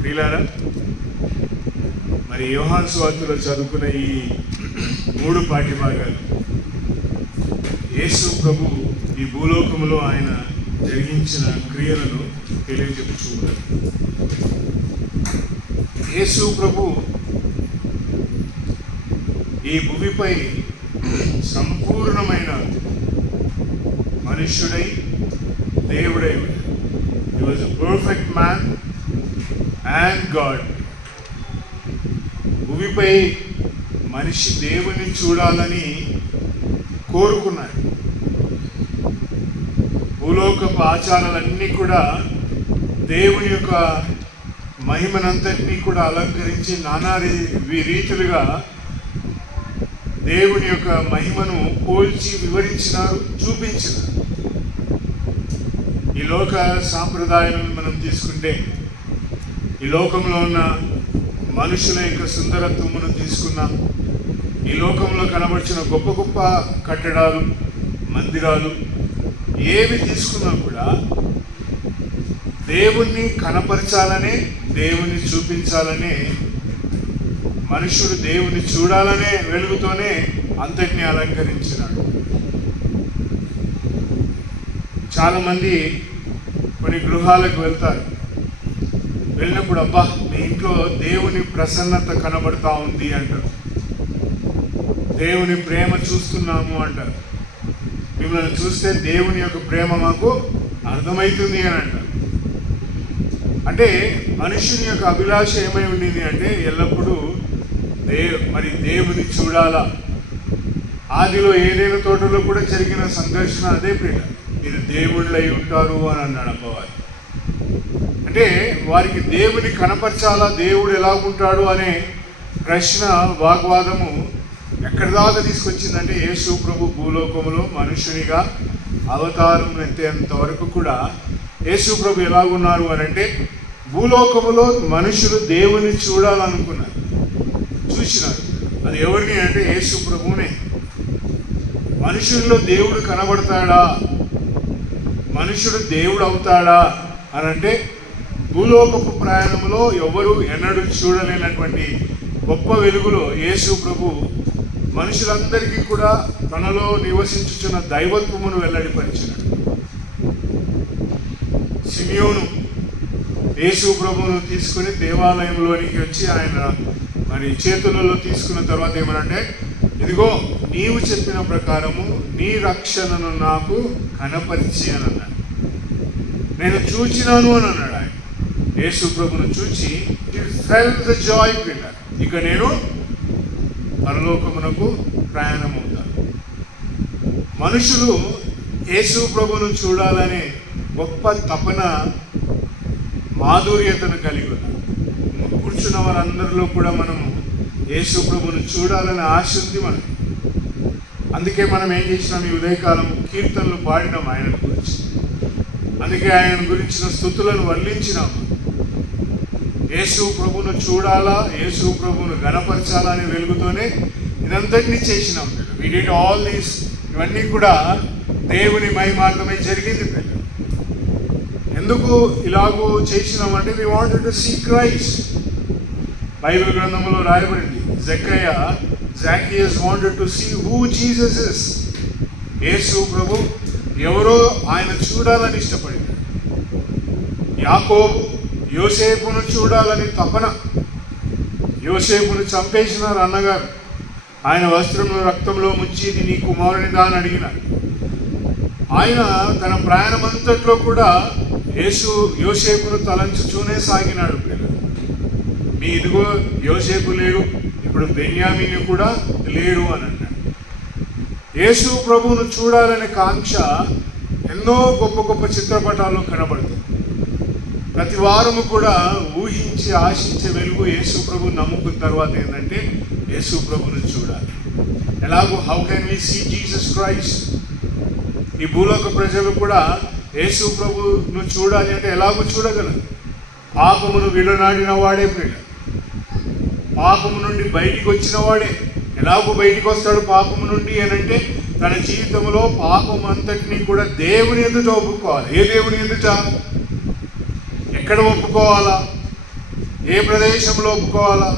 ప్రియులారా, మరి యోహాను సువార్తలో చదువుకున్న ఈ 3 పాఠ్య భాగాలు యేసు ప్రభు ఈ భూలోకంలో ఆయన జరిగించిన క్రియలను తెలియజెప్పుచున్నారు. యేసు ప్రభు ఈ భూమిపై సంపూర్ణమైన మనుష్యుడై దేవుడై ఉన్నాడు. He was a perfect man and God. భూమిపై మనిషి దేవుని చూడాలని కోరుకున్నాడు. భూలోకపు ఆచారాలన్నీ కూడా దేవుని యొక్క మహిమనంతటినీ కూడా అలంకరించి నానా రీతులుగా దేవుని యొక్క మహిమను పోల్చి వివరించినారు, చూపించినారు. ఈ లోక సాంప్రదాయాలను మనం తీసుకుంటే, ఈ లోకంలో ఉన్న మనుషుల యొక్క సుందరత్వమును తీసుకున్నాం. ఈ లోకంలో కనబడిచిన గొప్ప గొప్ప కట్టడాలు, మందిరాలు ఏవి తీసుకున్నా కూడా దేవుణ్ణి కనపరచాలనే, దేవుని చూపించాలనే, మనుషుడు దేవుని చూడాలనే వెలుగుతోనే అంతటిని అలంకరించినాడు. చాలామంది కొన్ని గృహాలకు వెళ్తారు. వెళ్ళినప్పుడు అబ్బా మీ ఇంట్లో దేవుని ప్రసన్నత కనబడతా ఉంది అంటారు, దేవుని ప్రేమ చూస్తున్నాము అంటారు. మిమ్మల్ని చూస్తే దేవుని యొక్క ప్రేమ మాకు అర్థమవుతుంది అని అంటారు. అంటే మనుషుని యొక్క అభిలాష ఏమై ఉండింది అంటే ఎల్లప్పుడూ మరి దేవుని చూడాలా. ఆదిలో ఏదైనా తోటలో కూడా జరిగిన సంఘర్షణ అదే. మీరు దేవుళ్ళై ఉంటారు అని అన్నాడు అమ్మవారు. అంటే వారికి దేవుని కనపరచాలా, దేవుడు ఎలాగుంటాడు అనే ప్రశ్న, వాగ్వాదము ఎక్కడి దాకా తీసుకొచ్చిందంటే యేసు ప్రభు భూలోకములో మనుషునిగా అవతారం ఎత్తేంత వరకు కూడా యేసు ప్రభు ఎలాగున్నారు అని అంటే భూలోకములో మనుషులు దేవుని చూడాలనుకున్నారు, చూసినారు. అది ఎవరిని అంటే యేసు ప్రభువునే. మనుషుల్లో దేవుడు కనబడతాడా, మనుషుడు దేవుడు అవుతాడా అని అంటే భూలోకపు ప్రయాణంలో ఎవరు ఎన్నడూ చూడలేనటువంటి గొప్ప వెలుగులో యేసు ప్రభు మనుషులందరికీ కూడా తనలో నివసించుచున్న దైవత్వమును వెల్లడిపరిచినాడు. సిమియోను యేసు ప్రభువును తీసుకుని దేవాలయంలోనికి వచ్చి ఆయన మరి చేతులలో తీసుకున్న తర్వాత ఏమనంటే, ఇదిగో నీవు చెప్పిన ప్రకారము నీ రక్షణను నాకు కనపరిచి అని అన్నాడు. నేను చూచినాను అని అన్నాడు ఆయన. యేసు ప్రభును చూచి ఫెల్ట్ ద జాయ్ పిల్లర్, ఇక నేను పరలోకమునకు ప్రయాణమవుతాను. మనుషులు యేసు ప్రభును చూడాలనే గొప్ప తపన, మాధుర్యతను కలిగి ఉన్నారు. కూర్చున్న వారందరిలో కూడా మనము యేసు ప్రభును చూడాలనే ఆశ ఉంది మనకు. అందుకే మనం ఏం చేసినాం, ఈ ఉదయకాలం కీర్తనలు పాడినాం ఆయన గురించి. అందుకే ఆయన గురించిన స్తుతులను వర్ణించినాము. యేసు ప్రభును చూడాలా, యేసు ప్రభును గణపరచాలా అనే వెలుగుతోనే ఇదంతటినీ చేసినాం. We did all these. ఇవన్నీ కూడా దేవుని మహిమార్థమై జరిగింది. ఎందుకు ఇలాగూ చేసినామంటే we wanted to see Christ. Bible గ్రంథంలో రాయబడింది, Zacchaeus wanted to see who Jesus is. యేసు ప్రభు ఎవరో ఆయన చూడాలని ఇష్టపడింది. యాకోబు యోసేపును చూడాలని తపన. యోసేపును చంపేసినారు అన్నగారు. ఆయన వస్త్రంలో రక్తంలో ముంచి ఇది నీ కుమారునిదా అని అడిగినారు. ఆయన తన ప్రయాణమంతట్లో కూడా యోసేపును తలంచుచూనే సాగినాడు. మీ ఇదిగో యోసేపు లేడు, ఇప్పుడు బెన్యామీను కూడా లేడు అని అన్నాడు. యేసు ప్రభువును చూడాలనే కాంక్ష ఎన్నో గొప్ప గొప్ప చిత్రపటాల్లో కనబడుతుంది. ప్రతి వారము కూడా ఊహించి ఆశించే వెలుగు యేసు ప్రభువు నమ్ముకున్న తర్వాత ఏంటంటే యేసు ప్రభువును చూడాలి. ఎలాగో how can we see Jesus Christ? ఈ భూలోక ప్రజలు కూడా యేసు ప్రభువును చూడాలి అంటే ఎలాగో చూడగలరు. పాపమును విడనాడిన వాడే ప్రియ, పాపము నుండి బయటికి వచ్చిన వాడే. ఎలాగో బయటికి వస్తాడు పాపము నుండి అని అంటే తన జీవితంలో పాపం అంతటినీ కూడా దేవుని ఎదుట ఒప్పుకోవాలి. ఏ దేవుని ఎదుట? ఎక్కడ ఒప్పుకోవాలా? ఏ ప్రదేశంలో ఒప్పుకోవాలా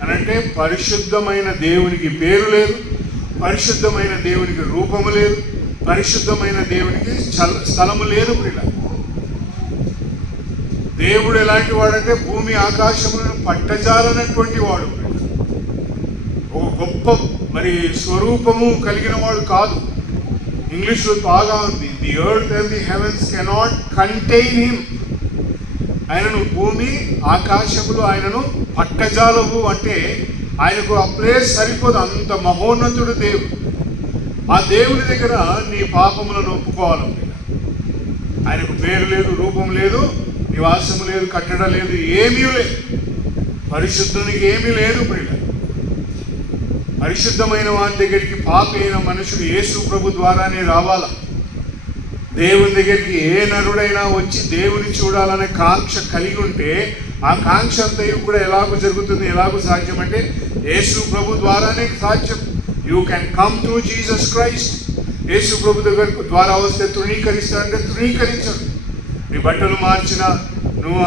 అని అంటే, పరిశుద్ధమైన దేవునికి పేరు లేదు, పరిశుద్ధమైన దేవునికి రూపము లేదు, పరిశుద్ధమైన దేవునికి స్థలము లేదు. ప్రియుల, దేవుడు ఎలాంటి వాడంటే భూమి ఆకాశములను పట్టజాలనటువంటి వాడు. ఒక గొప్ప స్వరూపము కలిగిన వాడు కాదు. ఇంగ్లీష్లో బాగా ఉంది, the earth and the heavens cannot contain him. ఆయనను భూమి ఆకాశములు ఆయనను పట్టజాలవు అంటే ఆయనకు ఆ ప్లేస్ సరిపోదు, అంత మహోన్నతుడు దేవుడు. ఆ దేవుని దగ్గర నీ పాపములను ఒప్పుకోవాలి. ఆయనకు పేరు లేదు, రూపం లేదు, నివాసము లేదు, కట్టడ లేదు, ఏమీ లేదు. పరిశుద్ధునికి ఏమీ లేదు. ప్రియుల, పరిశుద్ధమైన వాని దగ్గరికి పాపి అయిన మనుషుడు యేసు ప్రభు ద్వారానే రావాలా. దేవుని దగ్గరికి ఏ నరుడైనా వచ్చి దేవుని చూడాలనే కాంక్ష కలిగి ఉంటే ఆ కాంక్ష అంతా కూడా ఎలాగో జరుగుతుంది, ఎలాగో సాధ్యం అంటే యేసు ప్రభు ద్వారానే సాధ్యం. You can come to Jesus Christ. యేసు ప్రభు దగ్గర ద్వారా వస్తే తృణీకరిస్తాడంటే తృణీకరించడు. నీ బట్టలు మార్చిన, నువ్వు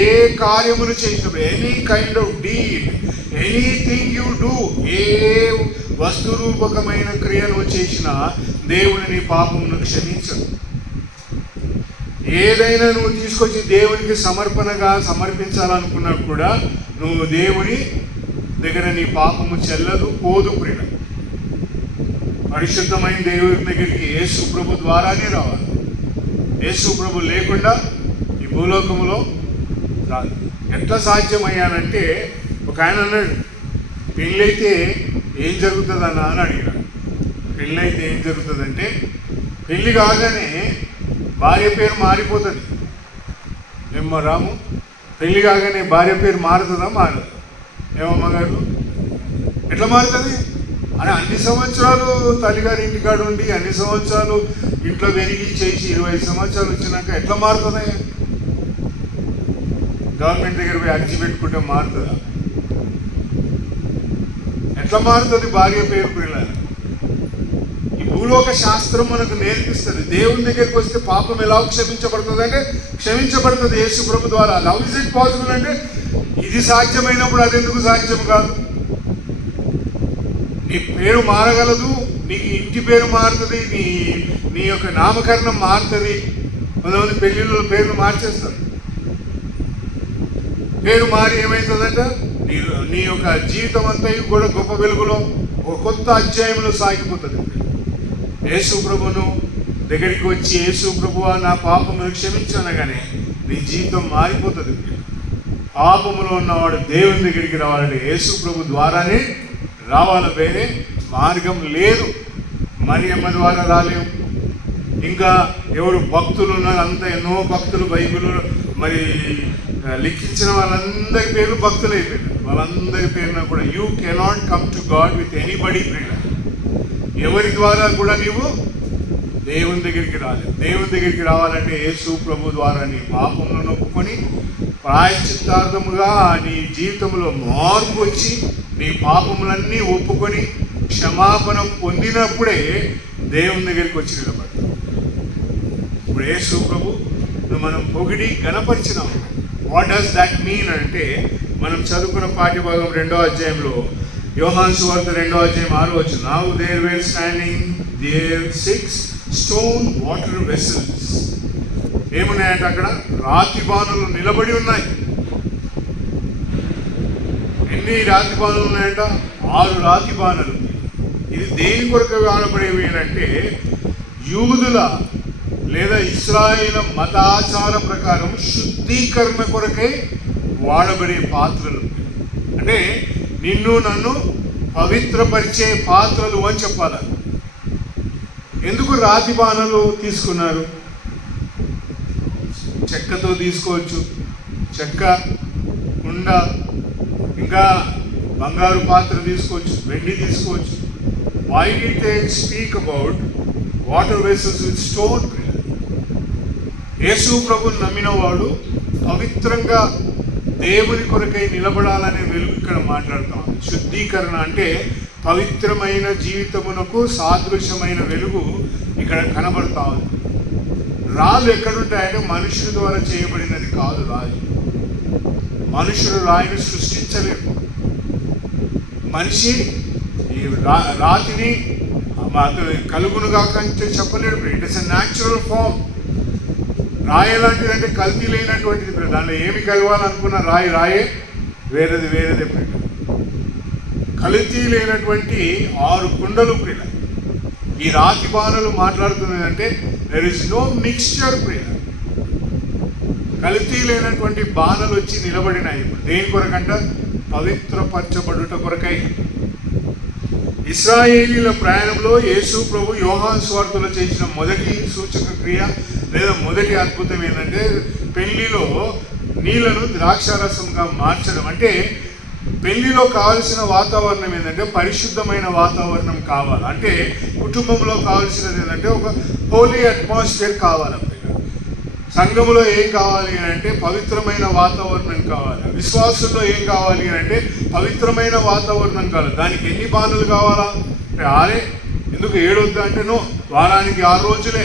ఏ కార్యములు చేసినప్పుడు, any kind of deed, anything you do, ఏ వస్తురూపకమైన క్రియను చేసినా దేవుని నీ పాపమును క్షమించడు. ఏదైనా నువ్వు తీసుకొచ్చి దేవునికి సమర్పణగా సమర్పించాలనుకున్నా కూడా నువ్వు దేవుని దగ్గర నీ పాపము చెల్లదు, పోదు. ప్రియ, పరిశుద్ధమైన దేవుని దగ్గరికి యేసు ప్రభు ద్వారానే రావాలి. యేసు ప్రభు లేకుండా ఈ భూలోకములో రాదు. ఎట్లా సాధ్యమయ్యానంటే, ఒక ఆయన అన్నాడు, పెళ్ళైతే ఏం జరుగుతుందన్నా అని అడిగాడు. పెళ్ళైతే ఏం జరుగుతుందంటే, పెళ్ళి కాగానే భార్య పేరు మారిపోతుంది. ఏమో రాము, పెళ్ళి కాగానే భార్య పేరు మారుతుందా? మారదు. ఏమమ్మా గారు, ఎట్లా మారుతుంది అని అన్ని సంవత్సరాలు తల్లిగారి ఇంటికాడ ఉండి, అన్ని సంవత్సరాలు ఇంట్లో పెరిగి చేసి 25 సంవత్సరాలు వచ్చినాక ఎట్లా మారుతుంది? గవర్నమెంట్ దగ్గర పోయి అర్జీ పెట్టుకుంటే మారుతుందా? ఎట్లా మారుతుంది భార్య పేరు? పిల్లలు, ఈ భూలోక శాస్త్రం మనకు నేర్పిస్తుంది. దేవుని దగ్గరికి వస్తే పాపం ఎలా క్షమించబడుతుంది అంటే క్షమించబడుతుంది యేసు ప్రభు ద్వారా. హౌ ఇస్ ఇట్ పాసిబుల్ అంటే, ఇది సాధ్యమైనప్పుడు అది ఎందుకు సాధ్యం కాదు? నీ పేరు మారగలదు, నీకు ఇంటి పేరు మారుతుంది, నీ యొక్క నామకరణం మారుతుంది. కొంతమంది పెళ్ళిళ్ళు పేర్లు మార్చేస్తారు. పేరు మారి ఏమవుతుందంట, నీ యొక్క జీవితం అంతా కూడా గొప్ప వెలుగులో ఒక కొత్త అధ్యాయంలో సాగిపోతుంది. యేసు ప్రభును దగ్గరికి వచ్చి, యేసు ప్రభువా నా పాపమును క్షమించనగానే నీ జీవితం మారిపోతుంది. పాపములో ఉన్నవాడు దేవుని దగ్గరికి రావాలంటే యేసు ప్రభు ద్వారానే రావాలి, వేరే మార్గం లేదు. మరియమ్మ ద్వారా రాలేము. ఇంకా ఎవరు భక్తులు ఉన్నారు, అంత ఎన్నో భక్తులు బైబిల్ లిఖించిన వాళ్ళందరి పేర్లు భక్తులు అయిపోయినారు. వాళ్ళందరి పేరున కూడా you cannot come to God with anybody. ఎవరి ద్వారా కూడా నీవు దేవుని దగ్గరికి రాలేదు. దేవుని దగ్గరికి రావాలంటే యేసు ప్రభు ద్వారా నీ పాపములను ఒప్పుకొని ప్రాయశ్చిత్తార్థముగా నీ జీవితంలో మార్పు వచ్చి నీ పాపములన్నీ ఒప్పుకొని క్షమాపణ పొందినప్పుడే దేవుని దగ్గరికి వచ్చి నిలబడతాం. ఇప్పుడు యేసు ప్రభు మనం పొగిడి గణపరిచినాము. వాట్ డస్ దట్ మీన్ అంటే, మనం చదువుకున్న పాఠ్యభాగం 2వ అధ్యాయంలో, యోహాను సువార్త 2వ అధ్యాయం 6వ వచనం, now there were standing there 6 stone water vessels. ఏమున్నాయంటే అక్కడ రాతి బాణలు నిలబడి ఉన్నాయి. ఎన్ని రాతి బాణలు ఉన్నాయంట? 6 రాతి బాణలు. ఇది దేని కొరకు వాడబడేవి అంటే, యూదుల లేదా ఇశ్రాయేలు మతాచార ప్రకారం శుద్ధీకరణ కొరకై వాడబడే పాత్రలు. అంటే నిన్ను నన్ను పవిత్రపరిచే పాత్రలు అని చెప్పాలి. ఎందుకు రాతి బాణలు తీసుకున్నారు? చెక్కతో తీసుకోవచ్చు, చెక్క, కుండ, ఇంకా బంగారు పాత్ర తీసుకోవచ్చు, వెండి తీసుకోవచ్చు. Why did they speak about water vessels with stone? Yesu ప్రభుని నమ్మిన వాడు పవిత్రంగా దేవుని కొరకై నిలబడాలనే వెలుగు ఇక్కడ మాట్లాడుతాం. శుద్ధీకరణ అంటే పవిత్రమైన జీవితమునకు సాదృశ్యమైన వెలుగు ఇక్కడ కనబడతా ఉంది. రాళ్ళు ఎక్కడుంటాయంటే మనుషుల ద్వారా చేయబడినది కాదు. రాజు మనుషులు రాయిని సృష్టించలేరు. మనిషి ఈ రాతిని కలుగునుగా కంటే చెప్పలేడు. It is a natural form. రాయి ఎలాంటిదంటే కల్తీ లేనటువంటిది. దాంట్లో ఏమి కలవాలనుకున్న రాయే, వేరేదే ప్రియ. కల్తీ లేనటువంటి 6 కుండలు ప్రియ. ఈ రాతి బాణలు మాట్లాడుతున్నది అంటే దెర్ ఇస్ నో మిక్స్చర్ ప్రియ. కల్తీ లేనటువంటి బాణలు వచ్చి నిలబడినాయి. దేని కొరకంట? పవిత్రపరచబడుట కొరకై. ఇశ్రాయేలీల ప్రయాణంలో యేసు ప్రభు యోహాను సువార్తలో చేసిన మొదటి సూచక క్రియ లేదా మొదటి అద్భుతం ఏంటంటే పెళ్లిలో నీళ్లను ద్రాక్షారసంగా మార్చడం. అంటే పెళ్లిలో కావలసిన వాతావరణం ఏంటంటే పరిశుద్ధమైన వాతావరణం కావాలి. అంటే కుటుంబంలో కావాల్సినది ఏంటంటే ఒక హోలీ అట్మాస్ఫియర్ కావాలి. సంఘములో ఏం కావాలి అంటే పవిత్రమైన వాతావరణం కావాలి. విశ్వాసంలో ఏం కావాలి అంటే పవిత్రమైన వాతావరణం కావాలి. దానికి ఎన్ని బాణలు కావాలా అంటే 6. ఎందుకు 7 వద్దా అంటే వారానికి 6 రోజులే.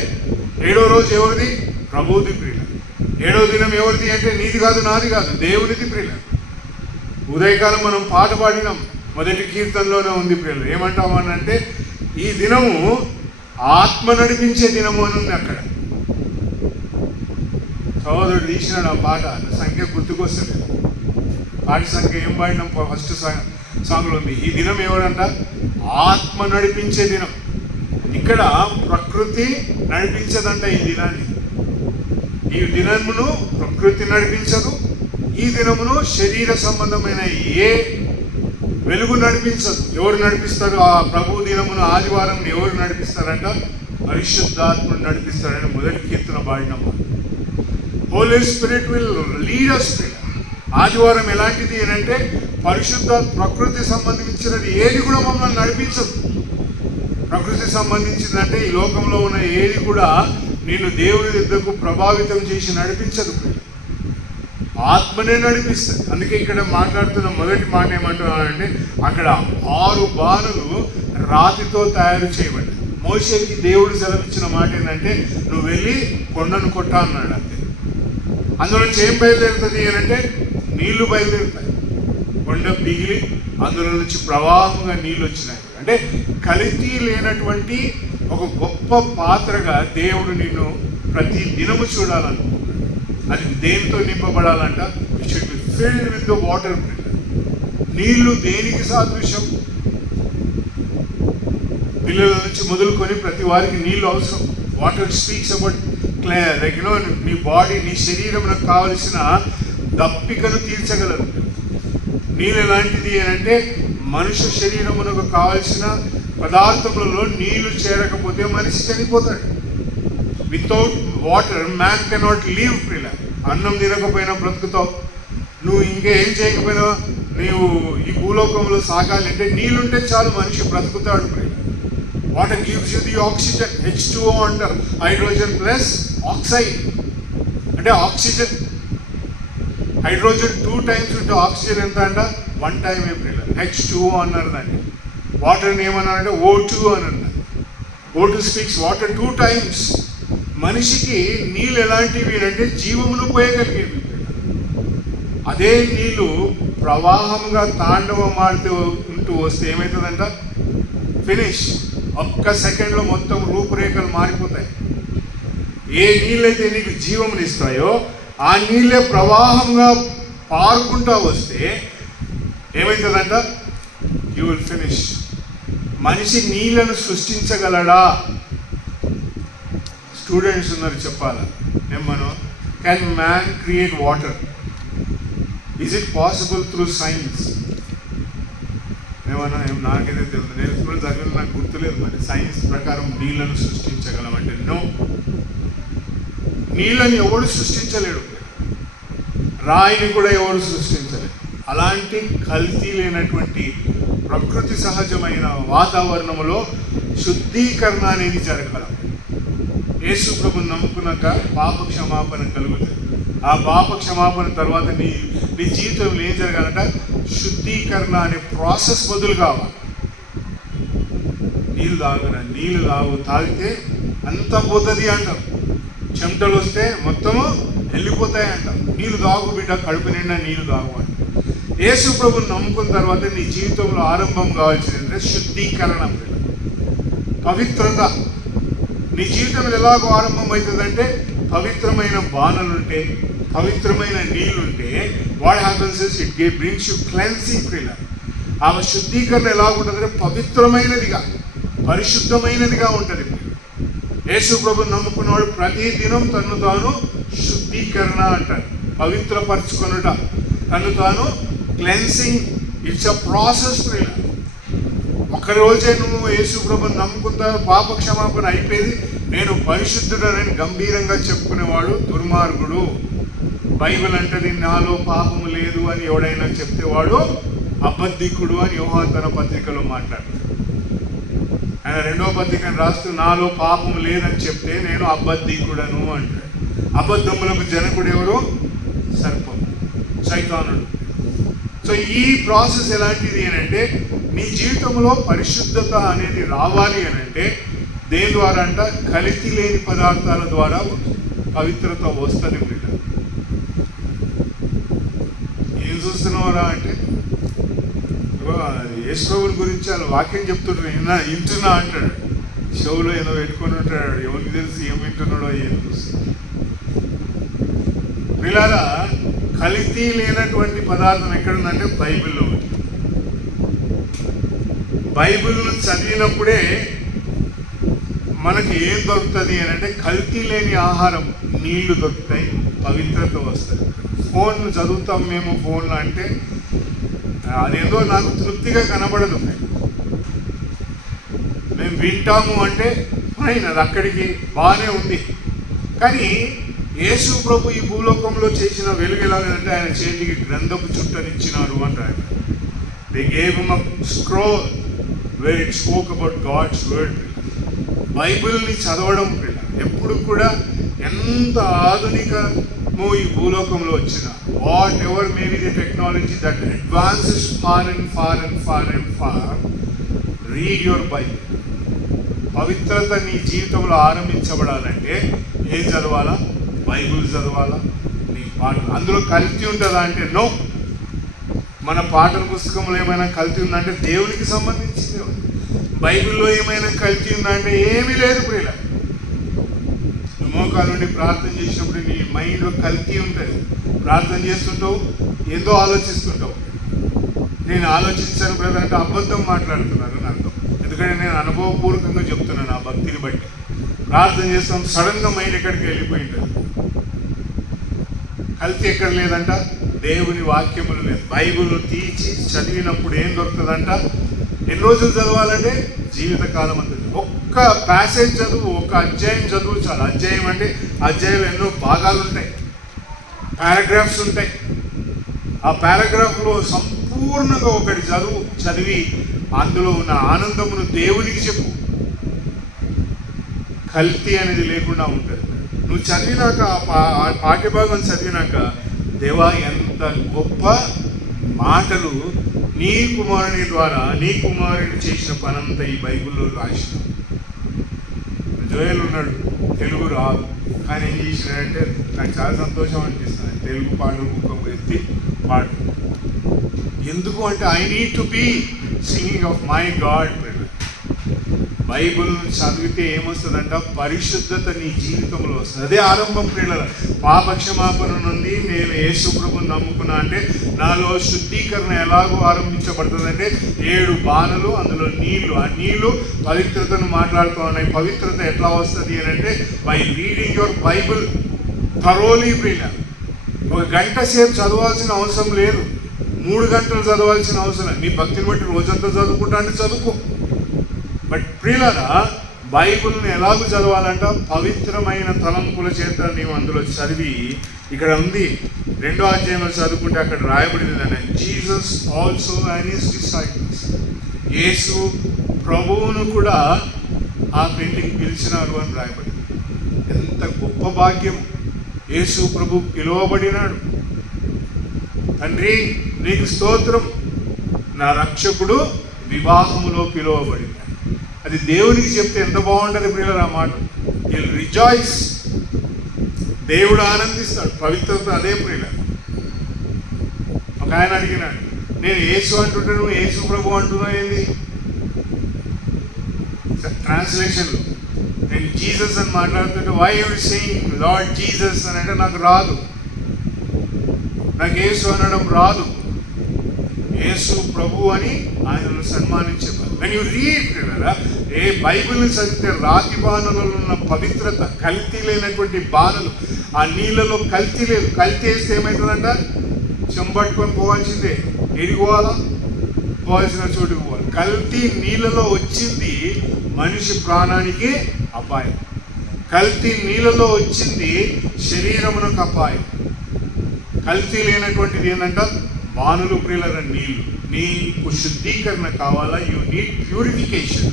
7వ రోజు ఎవరిది? ప్రభువుది ప్రియుల. 7వ దినం ఎవరిది అంటే నీది కాదు, నాది కాదు, దేవునిది ప్రియుల. ఉదయకాలం మనం పాట పాడినాం, మొదటి కీర్తనలోనే ఉంది ప్రియులు. ఏమంటామనంటే ఈ దినము ఆత్మ నడిపించే దినము అని ఉంది అక్కడ. సహోదరుడు తీసినాడు ఆ పాట, సంఖ్య గుర్తుకొస్తుంది. పాటి సంఖ్య ఏం పాడినాం? ఫస్ట్ సాంగ్లో ఉంది. ఈ దినం ఎవరంట? ఆత్మ నడిపించే దినం. ఇక్కడ ప్రకృతి నడిపించదంట ఈ దినాన్ని. ఈ దినమును ప్రకృతి నడిపించదు. ఈ దినమును శరీర సంబంధమైన ఏ వెలుగు నడిపించదు. ఎవరు నడిపిస్తారు? ఆ ప్రభు దినమును ఆదివారం ఎవరు నడిపిస్తారంట? పరిశుద్ధాత్ముడు నడిపిస్తారని మొదటి కీర్తన పాడినాము. Holy spirit will lead us. ఆదివారం ఎలాంటిది అంటే పరిశుద్ధ ప్రకృతి సంబంధించినది ఏది కూడా మమ్మల్ని నడిపించదు. ప్రకృతి సంబంధించిందంటే ఈ లోకంలో ఉన్న ఏది కూడా నేను దేవుని దగ్గరకు ప్రభావితం చేసి నడిపించదు. ఆత్మనే నడిపిస్తుంది. అందుకే ఇక్కడ మాట్లాడుతున్న మొదటి మాట ఏమంటున్నానంటే అక్కడ 6 బాణులు రాతితో తయారు చేయబడ్డాయి. మోషేకి దేవుడు సెలవిచ్చిన మాట ఏంటంటే నువ్వు వెళ్ళి కొండను కొట్టా అన్నాడు. అంతే. అందులో ఏం బయలుదేరుతుంది అంటే నీళ్లు బయలుదేరుతాయి. కొండ పిగిలి అందులో నుంచి ప్రవాహంగా నీళ్ళు వచ్చినాయి. అంటే కల్తీ లేనటువంటి ఒక గొప్ప పాత్రగా దేవుడు నిన్ను ప్రతి దినము చూడాలనుకుంటున్నాడు. అది దేనితో నింపబడాలంట? It should be filled with the water. నీళ్లు దేనికి సాదృశ్యం? పిల్లల నుంచి మొదలుకొని ప్రతి వారికి నీళ్ళు అవసరం. వాటర్ స్పీక్స్ అబౌట్ లైక్ నీ బాడీ, నీ శరీరంలో కావలసిన దప్పికను తీర్చగలరు. నీళ్ళు ఎలాంటిది అంటే మనుష్య శరీరమునకు కావలసిన పదార్థములలో నీళ్లు చేరకపోతే మనిషి చనిపోతాడు. Without water man cannot leave. ప్రియుల, అన్నం తినకపోయినా బ్రతుకుతావు. నువ్వు ఇంకేం చేయకపోయినా నీవు ఈ భూలోకంలో సాగాలి అంటే నీళ్ళుంటే చాలు, మనిషి బ్రతుకుతాడు. ప్రియుల, water gives you the oxygen. H2O అంటారు. హైడ్రోజన్ ప్లస్ ఆక్సైడ్ అంటే ఆక్సిజన్. హైడ్రోజన్ 2 times ఉంటే ఆక్సిజన్ ఎంత అంట? 1 time. ప్రియుల, H2O అన్నారు దాన్ని. వాటర్ని ఏమన్నారంటే O2 అని అన్నారు. O2 speaks water 2 times. మనిషికి నీళ్ళు ఎలాంటివి అంటే జీవమును పోయగలిగేవి. అదే నీళ్ళు ప్రవాహంగా తాండవమాడుతూ ఉంటూ వస్తే ఏమవుతుందంట? ఫినిష్. ఒక్క సెకండ్లో మొత్తం రూపురేఖలు మారిపోతాయి. ఏ నీళ్ళైతే నీకు జీవమునిస్తాయో ఆ నీళ్ళే ప్రవాహంగా పారుకుంటా వస్తే ఏమవుతుందంట? You will finish. మనిషి నీళ్లను సృష్టించగలడా? స్టూడెంట్స్ ఉన్నారు, చెప్పాలా ఏమను? Can man create water? Is it possible through science? ఏమన్నా నాకైతే తెలుసు, నేను స్కూల్ చదివిన నాకు గుర్తులేదు. మరి సైన్స్ ప్రకారం నీళ్లను సృష్టించగలమంటే నో. నీళ్ళని ఎవడు సృష్టించలేడు. రాయిని కూడా ఎవరు సృష్టించలేడు. అలాంటి కల్తీ లేనటువంటి ప్రకృతి సహజమైన వాతావరణంలో శుద్ధీకరణ అనేది జరగగలం. యేసు ప్రభుని నమ్ముకున్నాక పాప క్షమాపణ కలుగుతుంది. ఆ పాప క్షమాపణ తర్వాత నీ జీవితంలో ఏం జరగాలంట? శుద్ధీకరణ అనే ప్రాసెస్ మొదలు కావాలి. నీళ్ళు తాగితే అంత పోతుంది అంటారు. చెమటలు వస్తే మొత్తము వెళ్ళిపోతాయంట. నీళ్ళు తాగు బిడ్డ, కడుపు నిండా నీళ్ళు తాగు అంట. యేసు ప్రభుని నమ్ముకున్న తర్వాత నీ జీవితంలో ఆరంభం కావాల్సిందంటే శుద్ధీకరణ, పవిత్రత. నీ జీవితంలో ఎలాగో ఆరంభం అవుతుందంటే పవిత్రమైన బాణలుంటే, పవిత్రమైన నీళ్ళుంటే what happens is it brings you cleansing pillar. ఆ శుద్ధీకరణ ఎలాగుంటుందంటే పవిత్రమైనదిగా, పరిశుద్ధమైనదిగా ఉంటుంది. యేసు ప్రభుని నమ్ముకున్నవాడు ప్రతి దినం తను తాను శుద్ధీకరణ అంటాడు, పవిత్రపరచుకొనుట, తను తాను క్లెన్సింగ్. It's a process. ఒకరోజే నువ్వు యేసు ప్రభుని నమ్ముకుంటా పాప క్షమాపణ అయిపోయింది, నేను పరిశుద్ధుడనని గంభీరంగా చెప్పుకునేవాడు దుర్మార్గుడు. బైబిల్ అంటది నాలో పాపము లేదు అని ఎవడైనా చెప్తే వాడు అబద్ధికుడు అని యోహాను తన పత్రికలో మాట్లాడు. ఆయన 2వ పత్రికను రాస్తూ నాలో పాపం లేదని చెప్తే నేను అబద్ధికుడను అంటాడు. అబద్ధములకు జనకుడు ఎవరు? సర్పం, సైతానుడు. సో ఈ ప్రాసెస్ ఎలాంటిది అని అంటే నీ జీవితంలో పరిశుద్ధత అనేది రావాలి అని అంటే దేని ద్వారా అంట? కల్తీ లేని పదార్థాల ద్వారా పవిత్రత వస్తుంది. బిడ్డ ఏం చూస్తున్నావురా అంటే యేసు ప్రభువుని గురించి వాళ్ళు వాక్యం చెప్తుంటారు, వింటున్నా అంటాడు. షోలో ఏదో పెట్టుకొని ఉంటాడు, ఎవరికి తెలిసి ఏం వింటున్నాడో ఏం చూస్తుంది. పిల్లరా, కల్తీ లేనటువంటి పదార్థం ఎక్కడుందంటే బైబిల్లో ఉంది. బైబిల్ను చదివినప్పుడే మనకి ఏం దొరుకుతుంది అని అంటే కల్తీ లేని ఆహారం, నీళ్లు దొరుకుతాయి, పవిత్రత వస్తుంది. ఫోన్లు చదువుతాం మేము, ఫోన్లు అంటే అదేందో నాకు తృప్తిగా కనబడదు. మేము వింటాము అంటే ఫైన్, అది అక్కడికి బాగానే ఉంది. కానీ యేసు ప్రభు ఈ భూలోకంలో చేసిన వెలుగు ఎలాగంటే ఆయన చేతికి గ్రంథపు చుట్టనిచ్చినారు అంటారు. They gave him a scroll where it spoke about God's word. బైబిల్ని చదవడం ఎప్పుడు కూడా ఎంత ఆధునికమో ఈ భూలోకంలో వచ్చిన whatever may be the technology that advances far and far and far and far, read your Bible. పవిత్రత నీ జీవితంలో ఆరంభించబడాలంటే ఏం చదవాలా? బైబిల్ చదవాలా. నీ పాటలు అందులో కల్తీ ఉంటుందా అంటే నో. మన పాటల పుస్తకంలో ఏమైనా కల్తీ ఉందంటే దేవునికి సంబంధించింది. బైబిల్లో ఏమైనా కల్తీ ఉందంటే ఏమీ లేదు. ప్రియుల, నువ్వు మోకాలు నుండి ప్రార్థన చేసినప్పుడు నీ మైండ్లో కల్తీ ఉంటుంది. ప్రార్థన చేస్తుంటావు, ఏదో ఆలోచిస్తుంటావు. నేను ఆలోచించాను బ్రదర్ అంటే అబద్ధం మాట్లాడుతున్నారు అని అర్థం. ఎందుకంటే నేను అనుభవపూర్వకంగా చెప్తున్నాను. ఆ భక్తిని బట్టి ప్రార్థన చేస్తాం, సడన్గా మైండ్ ఎక్కడికి వెళ్ళిపోయి ఉంటుంది. కల్తీ ఎక్కడ లేదంట? దేవుని వాక్యములు లేదు. బైబిల్ తీసి చదివినప్పుడు ఏం దొరుకుతుందంట? ఎన్ని రోజులు చదవాలంటే జీవితకాలం అంత. ఒక్క ప్యాసేజ్ చదువు, ఒక అధ్యాయం చదువు చాలు. అధ్యాయం అంటే అధ్యాయంలో ఎన్నో భాగాలు ఉంటాయి, పారాగ్రాఫ్స్ ఉంటాయి. ఆ పారాగ్రాఫ్లో సంపూర్ణంగా ఒకటి చదివి అందులో ఉన్న ఆనందమును దేవునికి చెప్పు. కల్తీ అనేది లేకుండా ఉంటుంది. నువ్వు చదివినాక ఆ పాఠ్యభాగం చదివినాక దేవా ఎంత గొప్ప మాటలు నీ కుమారుని ద్వారా, నీ కుమారుని చేసిన పనంతా ఈ బైబిల్లో రాసిన. జోయల్ ఉన్నాడు, తెలుగు రాదు, కానీ ఏం చేసినాడంటే నాకు చాలా సంతోషం అనిపిస్తుంది. తెలుగు పాటలు ముఖం ఎత్తి పాడు. ఎందుకు అంటే I need to be singing of my God. బైబిల్ చదివితే ఏమొస్తుందంట? పరిశుద్ధత నీ జీవితంలో వస్తుంది. అదే ఆరంభం. ప్రియుల, పాప క్షమాపణ నుండి నేను యేసు ప్రభుని నమ్ముకున్నా అంటే నాలో శుద్ధీకరణ ఎలాగో ఆరంభించబడుతుందంటే 7 బాణలు, అందులో నీళ్లు. ఆ నీళ్లు పవిత్రతను మాట్లాడుతూ ఉన్నాయి. పవిత్రత ఎట్లా వస్తుంది అని అంటే by reading your Bible thoroughly. ప్రియుల, 1 గంట సేపు చదవాల్సిన అవసరం లేదు, 3 గంటలు చదవాల్సిన అవసరం. నీ భక్తిని బట్టి రోజంతా చదువుకుంటా అంటే చదువుకో. బట్ ప్రియులారా, బైబిల్ని ఎలాగో చదవాలంట? పవిత్రమైన తలంపుల చేత నీవు అందులో చదివి, ఇక్కడ ఉంది 2వ అధ్యాయంలో చదువుకుంటే అక్కడ రాయబడింది అంటే Jesus also and his disciples. Yesu ప్రభువును కూడా ఆ పెళ్లికి పిలిచినారు అని రాయబడింది. ఎంత గొప్ప భాగ్యం! యేసు ప్రభు పిలువబడినాడు. తండ్రి నీకు స్తోత్రం, నా రక్షకుడు వివాహములో పిలువబడినాడు. అది దేవునికి చెప్తే ఎంత బాగుంటుంది ప్రియులారా ఆ మాట. Will rejoice. దేవుడు ఆనందిస్తాడు. పవిత్రత అదే ప్రియుల. ఒక ఆయన అడిగినాడు, నేను యేసు అంటుంటే నువ్వు యేసు ప్రభు అంటున్నావు ఏంది? ట్రాన్స్లేషన్లో నేను జీసస్ అని మాట్లాడుతుంటే why you saying Lord Jesus అని అంటే నాకు రాదు, నాకు యేసు అనడం రాదు. యేసు ప్రభు అని ఆయనను సన్మానించేవారు. when you read కదా, ఏ బైబిల్ని చదివితే రాతి బాణలలో ఉన్న పవిత్రత, కల్తీ లేనటువంటి బాణలు, ఆ నీళ్ళలో కల్తీ లేదు. కల్తీ వేస్తే ఏమవుతుందంట? చెంబట్టుకొని పోవాల్సిందే. ఎడిపోవాలా? పోవాల్సిన చోటుకు పోవాలి. కల్తీ నీళ్ళలో వచ్చింది మనిషి ప్రాణానికి అపాయం. కల్తీ నీళ్ళలో వచ్చింది శరీరమునకు అపాయం. కల్తీ లేనటువంటిది ఏంటంట? బాణులు ప్రియులైన నీళ్ళు. నీకు శుద్ధీకరణ కావాలా? You need purification.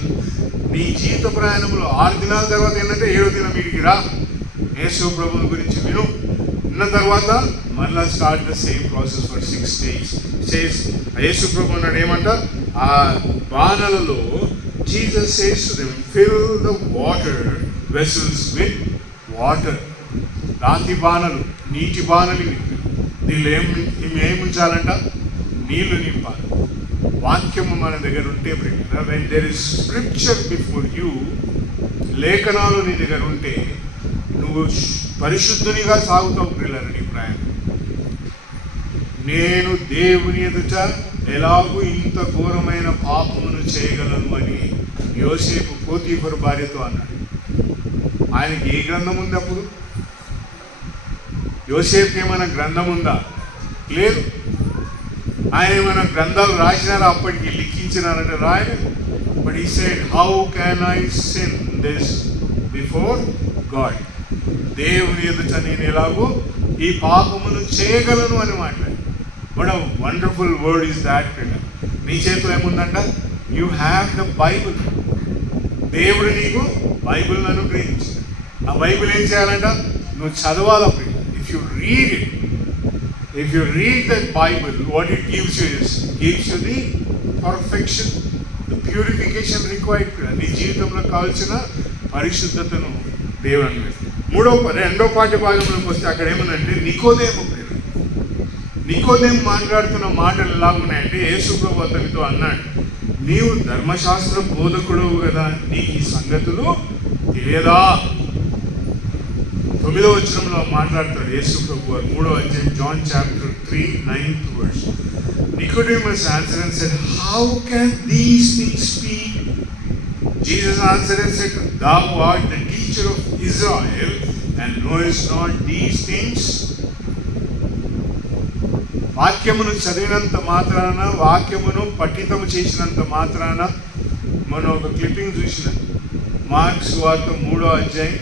నీ జీవిత ప్రయాణంలో 6 దినాల తర్వాత ఏంటంటే 7వ దినం వీడికి రా, యేసు ప్రభువుని గురించి విను. విన్న తర్వాత మళ్ళా start the same process for 6 days. Yesu ప్రభు అన్నాడు ఏమంట? ఆ బాణలలో Jesus says to them, fill the water vessels with water. రాతి బాణలు, నీటి బాణలు. దీనిలో ఏం ఉంచాలంట? నీళ్లు నింపాలి. వాక్యము మన దగ్గర ఉంటే when there is scripture before you, లేఖనాలు నీ దగ్గర ఉంటే నువ్వు పరిశుద్ధునిగా సాగుతావు ప్రియులారా నీ ప్రయాణం. నేను దేవుని ఎదుట ఎలాగూ ఇంత ఘోరమైన పాపమును చేయగలను అని యోసేపు పోతీఫరు భార్యతో అన్నాడు. ఆయనకి ఏ గ్రంథం ఉంది అప్పుడు? యోసేపుకి ఏమైనా గ్రంథం ఉందా? లేదు. ఆయన ఏమైనా గ్రంథాలు రాసినారా? అప్పటికి లిఖించినారంటే రాయలేదు. But he said, how can I sin this before God? దేవుని ఎదుట నేను ఎలాగూ ఈ పాపమును చేయగలను అని మాట్లాడు. But a wonderful word is that. నీ చేతిలో ఏముందంట? You have the Bible. దేవుడు నీకు బైబిల్ని అనుగ్రహించాడు. ఆ బైబిల్ ఏం చేయాలంట? నువ్వు చదవాలి. If you read that Bible, what it gives you is, gives you the perfection, the purification required. నీ జీవితంలో కావాల్సిన పరిశుద్ధతను దేవుడు అనుగ్రహిస్తాడు. రెండో పాఠ్య భాగంలోకి వస్తే అక్కడ ఏమనంటే నికోదేము మాట్లాడుతున్న మాటలు ఎలా ఉన్నాయంటే, యేసు ప్రభు అతనితో అన్నాడు, నీవు ధర్మశాస్త్ర బోధకుడు కదా, నీకు ఈ సంగతులు తెలియదా? 9వ వచనంలో మాట్లాడతాడు యేసు ప్రభు వారు. 3వ అధ్యాయం John chapter 3, 9th verse. Nicodemus answered and said, how can these things be? Jesus answered and said, thou art the teacher of Israel and knowest not these things? వాక్యమును చదివినంత మాత్రాన, వాక్యమును పఠితము చేసినంత మాత్రాన, మనం ఒక క్లిప్పింగ్ చూసిన మార్క్స్ సువార్త 3వ అధ్యాయం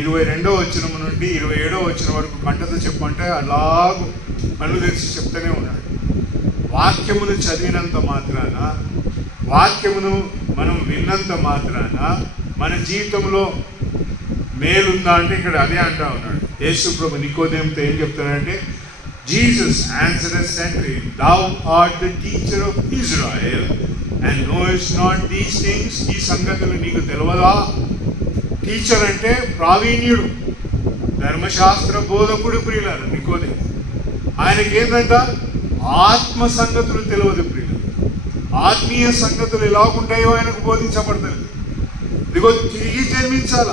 22వ వచనం నుండి 27వ వచనం వరకు కంటతో చెప్పంటే అలాగూ కళ్ళు తెరిచి చెప్తూనే ఉన్నాడు. వాక్యమును చదివినంత మాత్రాన, వాక్యమును మనం విన్నంత మాత్రాన మన జీవితంలో మేలుందా అంటే ఇక్కడ అదే అంటా ఉన్నాడు యేసు ప్రభు నికోదేముతో. ఏం చెప్తాడంటే, Jesus answered and said to him, thou art the teacher of Israel and knowest not these things? ఈ సంగతులు నీకు తెలియదా? టీచర్ అంటే ప్రావీణ్యుడు, ధర్మశాస్త్ర బోధకుడు ప్రియులారు నికోదేము. ఆయనకి ఏంటంట? ఆత్మ సంగతులు తెలియదు ప్రియులు. ఆత్మీయ సంగతులు ఎలా ఉంటాయో ఆయనకు బోధించబడతాయి. ఇదిగో తిరిగి జన్మించాల.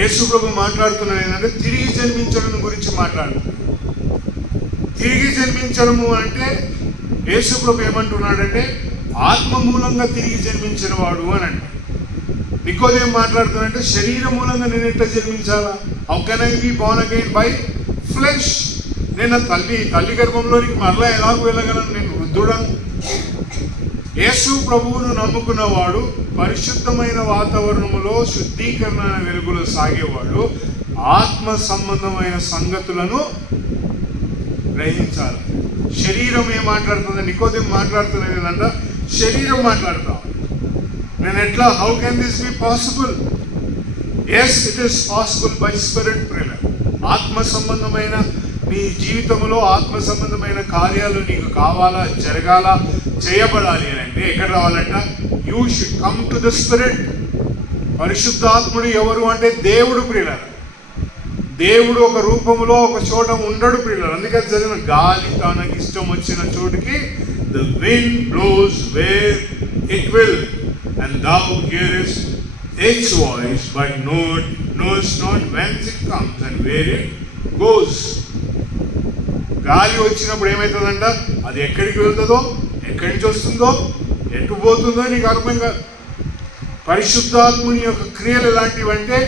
యేసు ప్రభు మాట్లాడుతున్నాడు ఏంటంటే తిరిగి జన్మించడం గురించి మాట్లాడుతున్నాడు. తిరిగి జన్మించడము అంటే యేసు ప్రభు ఏమంటున్నాడంటే ఆత్మ మూలంగా తిరిగి జన్మించిన వాడు అని అంటాడు. నికోదేము మాట్లాడుతున్నాడంటే శరీర మూలంగా నేను ఎట్లా జన్మించాలా? How can I be born again by flesh? నేను తల్లి గర్భంలోనికి మరలా ఎలాగో వెళ్ళగలను? నేను వృద్ధుడను. యేసు ప్రభువును నమ్ముకున్నవాడు పరిశుద్ధమైన వాతావరణంలో శుద్ధీకరణ వెలుగులో సాగేవాడు ఆత్మ సంబంధమైన సంగతులను గ్రహించాలి. శరీరం ఏం మాట్లాడుతుంది? నికోదేము మాట్లాడుతున్నది ఏంటంటే శరీరం మాట్లాడతాం. నేను ఎట్లా? How can this be possible? Yes, it is possible by spirit prayer. ఆత్మ సంబంధమైన నీ జీవితంలో ఆత్మ సంబంధమైన కార్యాలు నీకు కావాలా, జరగాల, చేయబడాలి అని అంటే ఎక్కడ రావాలంట? You should come to the spirit. పరిశుద్ధాత్ముడు ఎవరు అంటే దేవుడు ప్రియులారా. దేవుడు ఒక రూపంలో ఒక చోట ఉండడు పిల్లలు. అందుకని చదివిన గాలి తనకి ఇష్టం వచ్చిన చోటుకి, the wind blows where it will, and thou hearest its voice, but knowest not whence it comes and where it goes. గాలి వచ్చినప్పుడు ఏమవుతుందంట, అది ఎక్కడికి వెళ్తుందో, ఎక్కడి నుంచి వస్తుందో, ఎటు పోతుందో నీకు అర్థం కాదు. పరిశుద్ధాత్ముని యొక్క క్రియలు ఎలాంటివంటే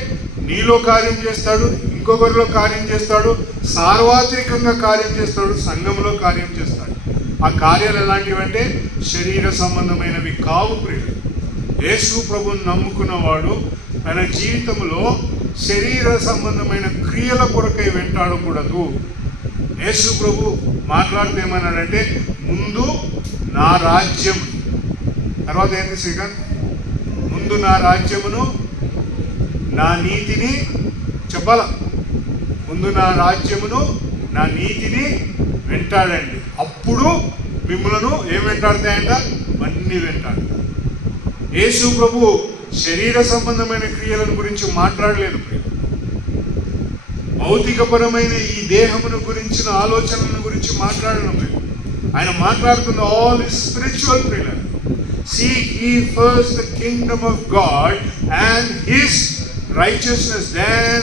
నీలో కార్యం చేస్తాడు, ఇంకొకరిలో కార్యం చేస్తాడు, సార్వత్రికంగా కార్యం చేస్తాడు, సంఘంలో కార్యం చేస్తాడు. ఆ కార్యాలు ఎలాంటివంటే శరీర సంబంధమైనవి కావు ప్రియులు. యేసు ప్రభువుని నమ్ముకున్నవాడు తన జీవితంలో శరీర సంబంధమైన క్రియల కొరకై వెంటాడకూడదు. యేసు ప్రభు మాట్లాడుతూ ఏమన్నాడంటే, ముందు నా రాజ్యం, తర్వాత ఏంటి శ్రీకాంత్, ముందు నా రాజ్యమును నా నీతిని చెప్పాల, ముందు నా రాజ్యమును నా నీతిని వెంటాడండి, అప్పుడు మిమ్మలను ఏం వెంటాడతాయంట, అన్నీ వెంటాడతాయి. యేసు ప్రభు శరీర సంబంధమైన క్రియలను గురించి మాట్లాడలేదు, భౌతికపరమైన ఈ దేహమును గురించిన ఆలోచనల గురించి మాట్లాడడం లేదు. ఆయన మాట్లాడుతున్న ఆల్ ఇస్ స్పిరిచువల్ ప్రియులు. Seek ye first the kingdom of God and his righteousness, then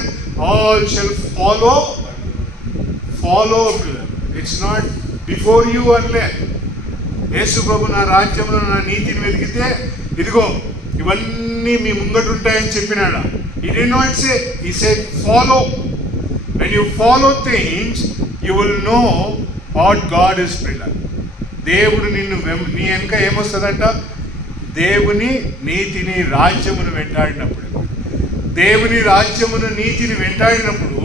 all shall follow. It's not before you unless. యేసు ప్రభు నా రాజ్యంలో నా నీతిని వెతికితే ఇదిగో ఇవన్నీ మీ ముంగట ఉంటాయని చెప్పినాడా? He did not say, he said follow. When you follow things, you will know what God is ప్రియులు. దేవుడు నిన్ను నీ వెనుక ఏమొస్తుందంట, దేవుని నీతిని రాజ్యమును వెంటాడినప్పుడు, దేవుని రాజ్యమును నీతిని వెంటాడినప్పుడు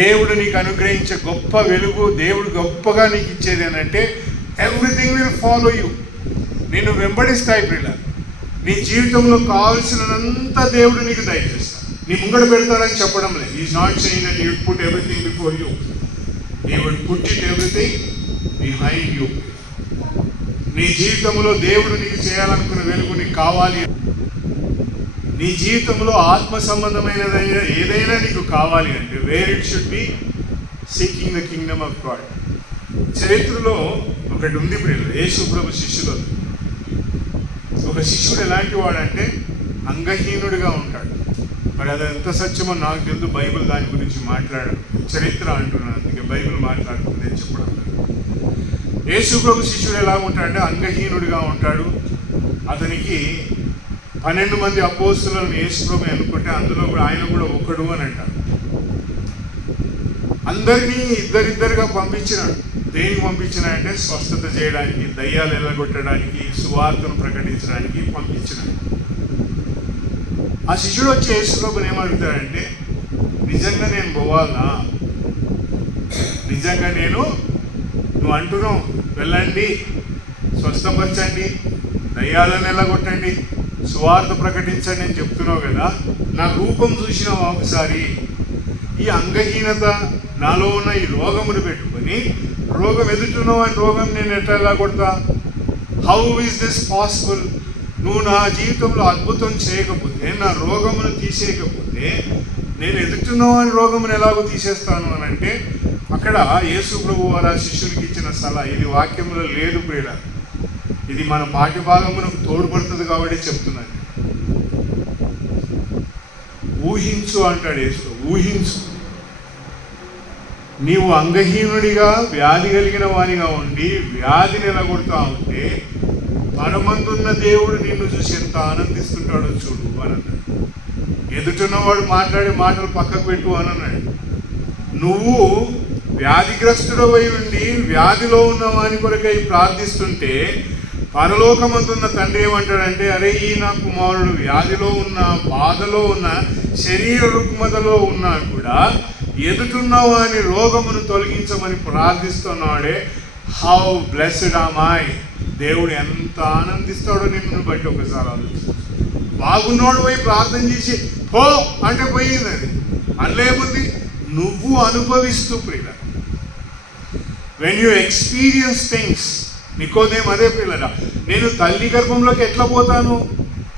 దేవుడు నీకు అనుగ్రహించే గొప్ప వెలుగు, దేవుడు గొప్పగా నీకు ఇచ్చేది ఏంటంటే ఎవ్రీథింగ్ విల్ ఫాలో యూ. నిన్ను వెంబడిస్తాయి ప్రియుల. నీ జీవితంలో కావాల్సినంత దేవుడు నీకు దయచేస్తాడు. నీ ముంగడ పెడతాడని చెప్పడం లేదు. Is not saying that you would put everything before you. He would put it everything behind you. నీ జీవితంలో దేవుడు నీకు చేయాలనుకున్న వెలుగు నీకు కావాలి. నీ జీవితంలో ఆత్మ సంబంధమైనదైన ఏదైనా నీకు కావాలి అంటే where it should be seeking the kingdom of God. చరిత్రలో ఒకటి ఉంది ప్రియులు, యేసు ప్రభు శిష్యులు. ఒక శిష్యుడు ఎలాంటి వాడంటే అంగహీనుడిగా ఉంటాడు. మరి అది ఎంత సత్యమో నాకు తెలుసు, బైబిల్ దాని గురించి మాట్లాడాడు. చరిత్ర అంటున్నాను, అందుకే బైబిల్ మాట్లాడుతుంది అని చెప్పడం. యేసు ప్రభు శిష్యుడు ఎలా ఉంటాడంటే అంగహీనుడిగా ఉంటాడు. అతనికి 12 మంది అపోస్తులను యేసు ప్రభు అనుకుంటే అందులో కూడా ఆయన కూడా ఒకడు అని అంటాడు. అందరినీ ఇద్దరిద్దరుగా పంపించినాడు. దేనికి పంపించినాడంటే స్వస్థత చేయడానికి, దయ్యాలు ఎల్లగొట్టడానికి, సువార్తను ప్రకటించడానికి పంపించినాడు. ఆ శిష్యుడు వచ్చి యేసు ప్రభుని ఏమడుగుతాడంటే, నిజంగా నేను పోవాలా? నిజంగా నువ్వు అంటున్నావు వెళ్ళండి, స్వస్థపరచండి, దయ్యాలను ఎల్లగొట్టండి, సువార్త ప్రకటించండి అని చెప్తున్నావు కదా, నా రూపం చూసినావు ఒకసారి? ఈ అంగహీనత నాలో ఉన్న ఈ రోగమును పెట్టుకొని రోగం ఎదుగుతున్నావు అని రోగం నేను ఎట్లా కొడతా? How is this possible? నువ్వు నా జీవితంలో అద్భుతం చేయకపోతే, నా రోగమును తీసేయకపోతే నేను ఎదుగుతున్నావు అని రోగమును ఎలాగో తీసేస్తాను అని అంటే, అక్కడ యేసు ప్రభు వారు శిష్యునికి ఇచ్చిన సలహా ఇది వాక్యంలో లేదు ప్రియుల. ఇది మన పాఠ్యభాగమునకు తోడ్పడుతుంది కాబట్టి చెప్తున్నాను. ఊహించు అంటాడు యేసు. ఊహించు, నీవు అంగహీనుడిగా వ్యాధి కలిగిన వానిగా ఉండి వ్యాధిని ఎలగొడతా ఉంటే పరమందున్న దేవుడు నిన్ను చూసి ఎంత ఆనందిస్తుంటాడో చూడు అని అన్నాడు. ఎదుటిన్నవాడు మాట్లాడే మాటలు పక్కకు పెట్టు అని అన్నాడు. నువ్వు వ్యాధిగ్రస్తుడవై ఉండి వ్యాధిలో ఉన్న వాని కొరకై ప్రార్థిస్తుంటే పరలోకమందున్న తండ్రి ఏమంటాడంటే, అరే ఈ నా కుమారుడు వ్యాధిలో ఉన్న, బాధలో ఉన్న, శరీర రుగ్మతలో ఉన్నా కూడా ఎదుటున్న వాని రోగమును తొలగించమని ప్రార్థిస్తున్నాడే. How blessed am I. దేవుడు ఎంత ఆనందిస్తాడో నిన్ను బట్టి ఒకసారి ఆలోచించు. బాగున్నోడు పోయి ప్రార్థన చేసి పో అంటే పోయింది. అది అందులేముంది, నువ్వు అనుభవిస్తూ ప్రియుల. వెన్ యూ ఎక్స్పీరియన్స్ థింగ్స్, నికోదేం అదే పిల్లల, నేను తల్లి గర్భంలోకి ఎట్లా పోతాను?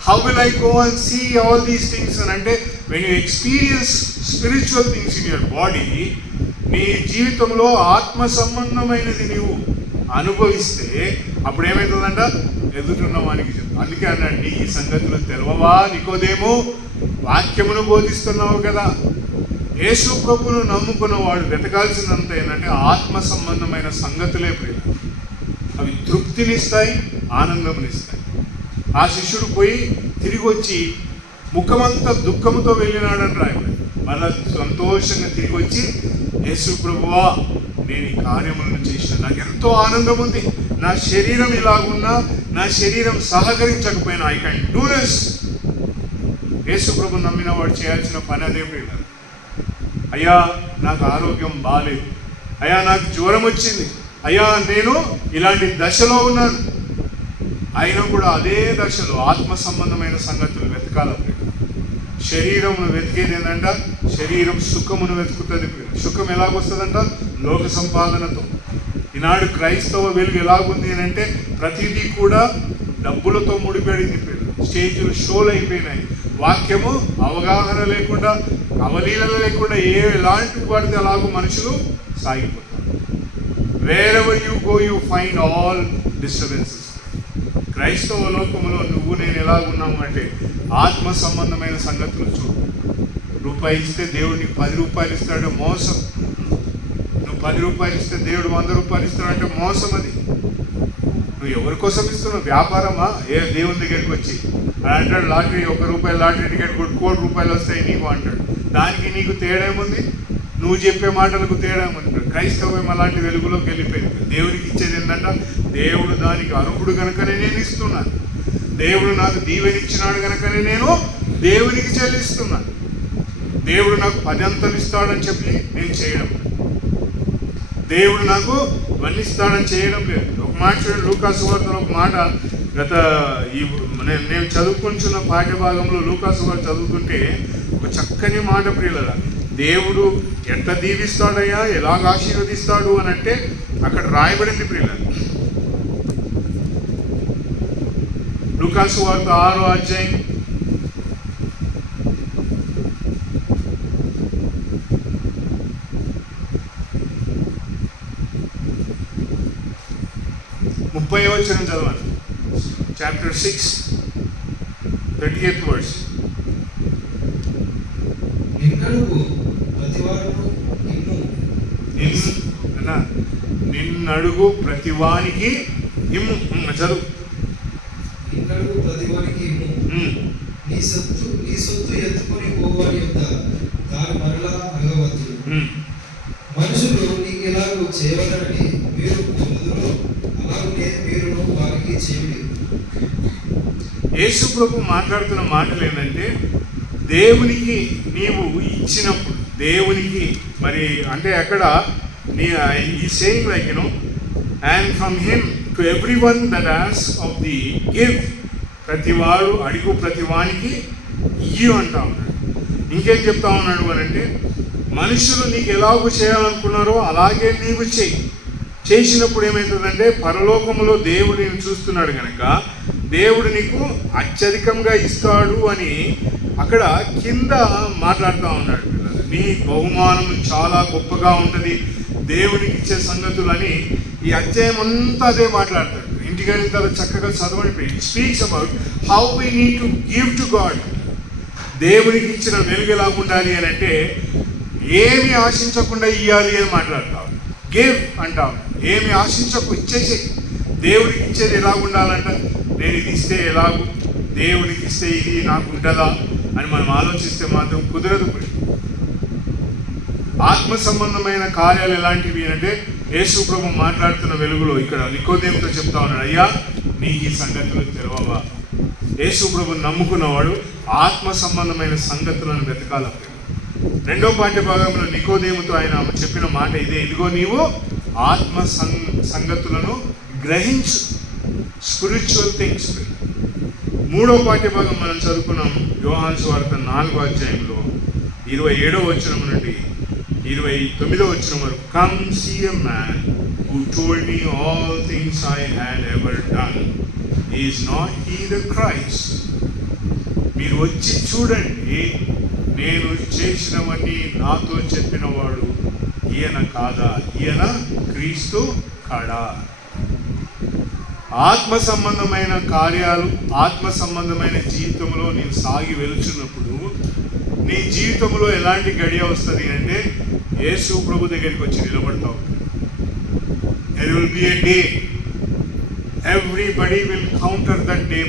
How will I go and see all these things అని అంటే, when you experience spiritual things in your body, నీ జీవితంలో ఆత్మ సంబంధమైనది నీవు అనుభవిస్తే అప్పుడు ఏమవుతుందంట, ఎదుటిన్న వానికి చెప్తా. అందుకే అన్నాడు, నీకు ఈ సంగతులు తెలవవా నికోదేము, వాక్యమును బోధిస్తున్నావు కదా. యేసు ప్రభువును నమ్ముకున్న వాడు వెతకాల్సినంత ఏంటంటే ఆత్మ సంబంధమైన సంగతులే ప్రియ. అవి తృప్తినిస్తాయి, ఆనందమునిస్తాయి. ఆ శిష్యుడు పోయి తిరిగి వచ్చి ముఖమంతా దుఃఖంతో వెళ్ళినాడని రాయబడి, మళ్ళా సంతోషంగా తిరిగి వచ్చి, యేసు ప్రభువా నేను ఈ కార్యములను చేసిన, నాకు ఎంతో ఆనందం ఉంది, నా శరీరం ఇలాగున్నా, నా శరీరం సహకరించకపోయినా ఐ కెన్ డూ దిస్. యేసు ప్రభు నమ్మిన వాడు చేయాల్సిన పని అదే ప్రియ. అయ్యా నాకు ఆరోగ్యం బాగాలేదు, అయ్యా నాకు జ్వరం వచ్చింది, అయ్యా నేను ఇలాంటి దశలో ఉన్నాను, అయినా కూడా అదే దశలో ఆత్మ సంబంధమైన సంగతులు వెతకాలి. శరీరమును వెతికేది ఏంటంట, శరీరం సుఖమును వెతుకుతుంది. సుఖం ఎలాగొస్తుందంట, లోక సంపాదనతో. ఈనాడు క్రైస్తవ వెలుగు ఎలాగుంది అని అంటే ప్రతిదీ కూడా డబ్బులతో ముడిపడింది. స్టేజ్లు షోలు అయిపోయినాయి, వాక్యము అవగాహన లేకుండా, అవలీలలు లేకుండా ఎలాంటి పడితే అలాగూ మనుషులు సాగిపోతారు. Wherever you go you find all disturbances. క్రైస్తవ లోకంలో నువ్వు నేను ఎలాగున్నాము అంటే ఆత్మ సంబంధమైన సంగతులు చూడు. రూపాయి ఇస్తే దేవుడు నీకు 10 రూపాయలు ఇస్తాడంటే మోసం. నువ్వు 10 రూపాయలు ఇస్తే దేవుడు 100 రూపాయలు ఇస్తాడంటే మోసం. అది నువ్వు ఎవరి కోసం ఇస్తున్నావు? వ్యాపారమా? దేవుని దగ్గరికి వచ్చి అని అంటాడు, లాటరీ 1 రూపాయి లాటరీ టికెట్ కూడా 1 కోటి రూపాయలు వస్తాయి నీకు అంటాడు. దానికి నీకు తేడా ఏముంది? నువ్వు చెప్పే మాటలకు తేడా ఏముంది? క్రైస్తవం అలాంటి వెలుగులోకి వెళ్ళిపోయింది. దేవునికి ఇచ్చేది ఏంటంట, దేవుడు దానికి అర్హుడు కనుకనే నేను ఇస్తున్నాను, దేవుడు నాకు దీవెనిచ్చినాడు కనుకనే నేను దేవునికి చెల్లిస్తున్నాను, దేవుడు నాకు 10 అంతలు ఇస్తాడని చెప్పి నేను చేయడం, దేవుడు నాకు ఇవన్నీ ఇస్తాడని చేయడం లేదు. ఒక మాట చూడండి, లూకాసు వార్తలో ఒక మాట, గత నేను చదువుకుంటున్న పాఠ్యభాగంలో లూకాసు వార్త చదువుతుంటే ఒక చక్కని మాట ప్రియులరా, దేవుడు ఎంత దీవిస్తాడయ్యా, ఎలాగ ఆశీర్వదిస్తాడు అని అంటే అక్కడ రాయబడింది ప్రియుల. లూకాసు వార్త 6వ అధ్యాయం 30వ వచనం చదవండి. Chapter 6 30th verse. నిన్నడుగు ప్రతివానికి ఇమ్ము. చదువు. నిన్నడుగు ప్రతివానికి ఇమ్ము. నీ సొత్తు ఎత్తుకొని పోవాలి యొక్క దాని మరలా అడగవద్దు. మనుషులు నీకు ఎలాగో చేయవలని మీరు పొందుదురో అలాగే మీరు వారికి చేయండి. యేసు ప్రభు మాట్లాడుతున్న మాటలు ఏంటంటే, దేవునికి నీవు ఇచ్చినప్పుడు, దేవునికి మరి అంటే అక్కడ ఈ saying like you know, and from him to every one that ask of the give, ప్రతివాడు అడుగు ప్రతివానికి ఇయ్యి అంటా ఉన్నాడు. ఇంకేం చెప్తా ఉన్నాడు అని అంటే, మనుషులు నీకు ఎలాగో చేయాలనుకున్నారో అలాగే నీవు చేయి. చేసినప్పుడు ఏమవుతుందంటే పరలోకంలో దేవుడు నేను చూస్తున్నాడు కనుక దేవుడు నీకు అత్యధికంగా ఇస్తాడు అని అక్కడ కింద మాట్లాడుతూ ఉన్నాడు. నీ బహుమానం చాలా గొప్పగా ఉంటుంది, దేవునికి ఇచ్చే సంగతులని ఈ అధ్యాయం అంతా అదే మాట్లాడతాడు. ఇంటికి వెళ్ళిన తర్వాత చక్కగా చదవని speaks about how we need to give to God. దేవునికి ఇచ్చిన వెలుగు ఎలా ఉండాలి అని అంటే ఏమి ఆశించకుండా ఇవ్వాలి అని మాట్లాడతావు. గివ్ అంటావు, ఏమి ఆశించకు, ఇచ్చేసి. దేవుడికి ఇచ్చేది ఎలా ఉండాలంట, నేను ఇది ఇస్తే ఎలాగూ, దేవుడికి ఇస్తే ఇది నాకు ఉంటుందా అని మనం ఆలోచిస్తే మాత్రం కుదరదు. ఆత్మ సంబంధమైన కార్యాలు ఎలాంటివి అంటే యేసు ప్రభు మాట్లాడుతున్న వెలుగులో ఇక్కడ నికోదేముతో చెప్తా ఉన్నాడు, అయ్యా నీకు ఈ సంగతులు తెలవవా? యేసు ప్రభు నమ్ముకున్నవాడు ఆత్మ సంబంధమైన సంగతులను వెతకాల. 2వ పాఠ్యభాగంలో నికోదేముతో ఆయన చెప్పిన మాట ఇదే, ఇదిగో నీవు ఆత్మ సంగతులను గ్రహించు, స్పిరిచువల్ థింగ్స్. 3వ పాఠ్యభాగం మనం చదువుకున్నాం యోహాను సువార్త 4వ అధ్యాయంలో 27వ వచనం నుండి 29వ వచనం వరకు. Come see a man who told me all things I had ever done, is not he the Christ. మీరు వచ్చి చూడండి, నేను చేసినవన్నీ నాతో చెప్పినవాడు ఈయన కాదా? ఈయన క్రీస్తు కాడా? ఆత్మ సంబంధమైన కార్యాలు, ఆత్మ సంబంధమైన జీవితంలో నేను సాగి వెలుచున్నప్పుడు నీ జీవితంలో ఎలాంటి గడియ వస్తుంది అంటే యేసు ప్రభు దగ్గరికి వచ్చి నిలబడతావు. There will be a day. Everybody will counter that day.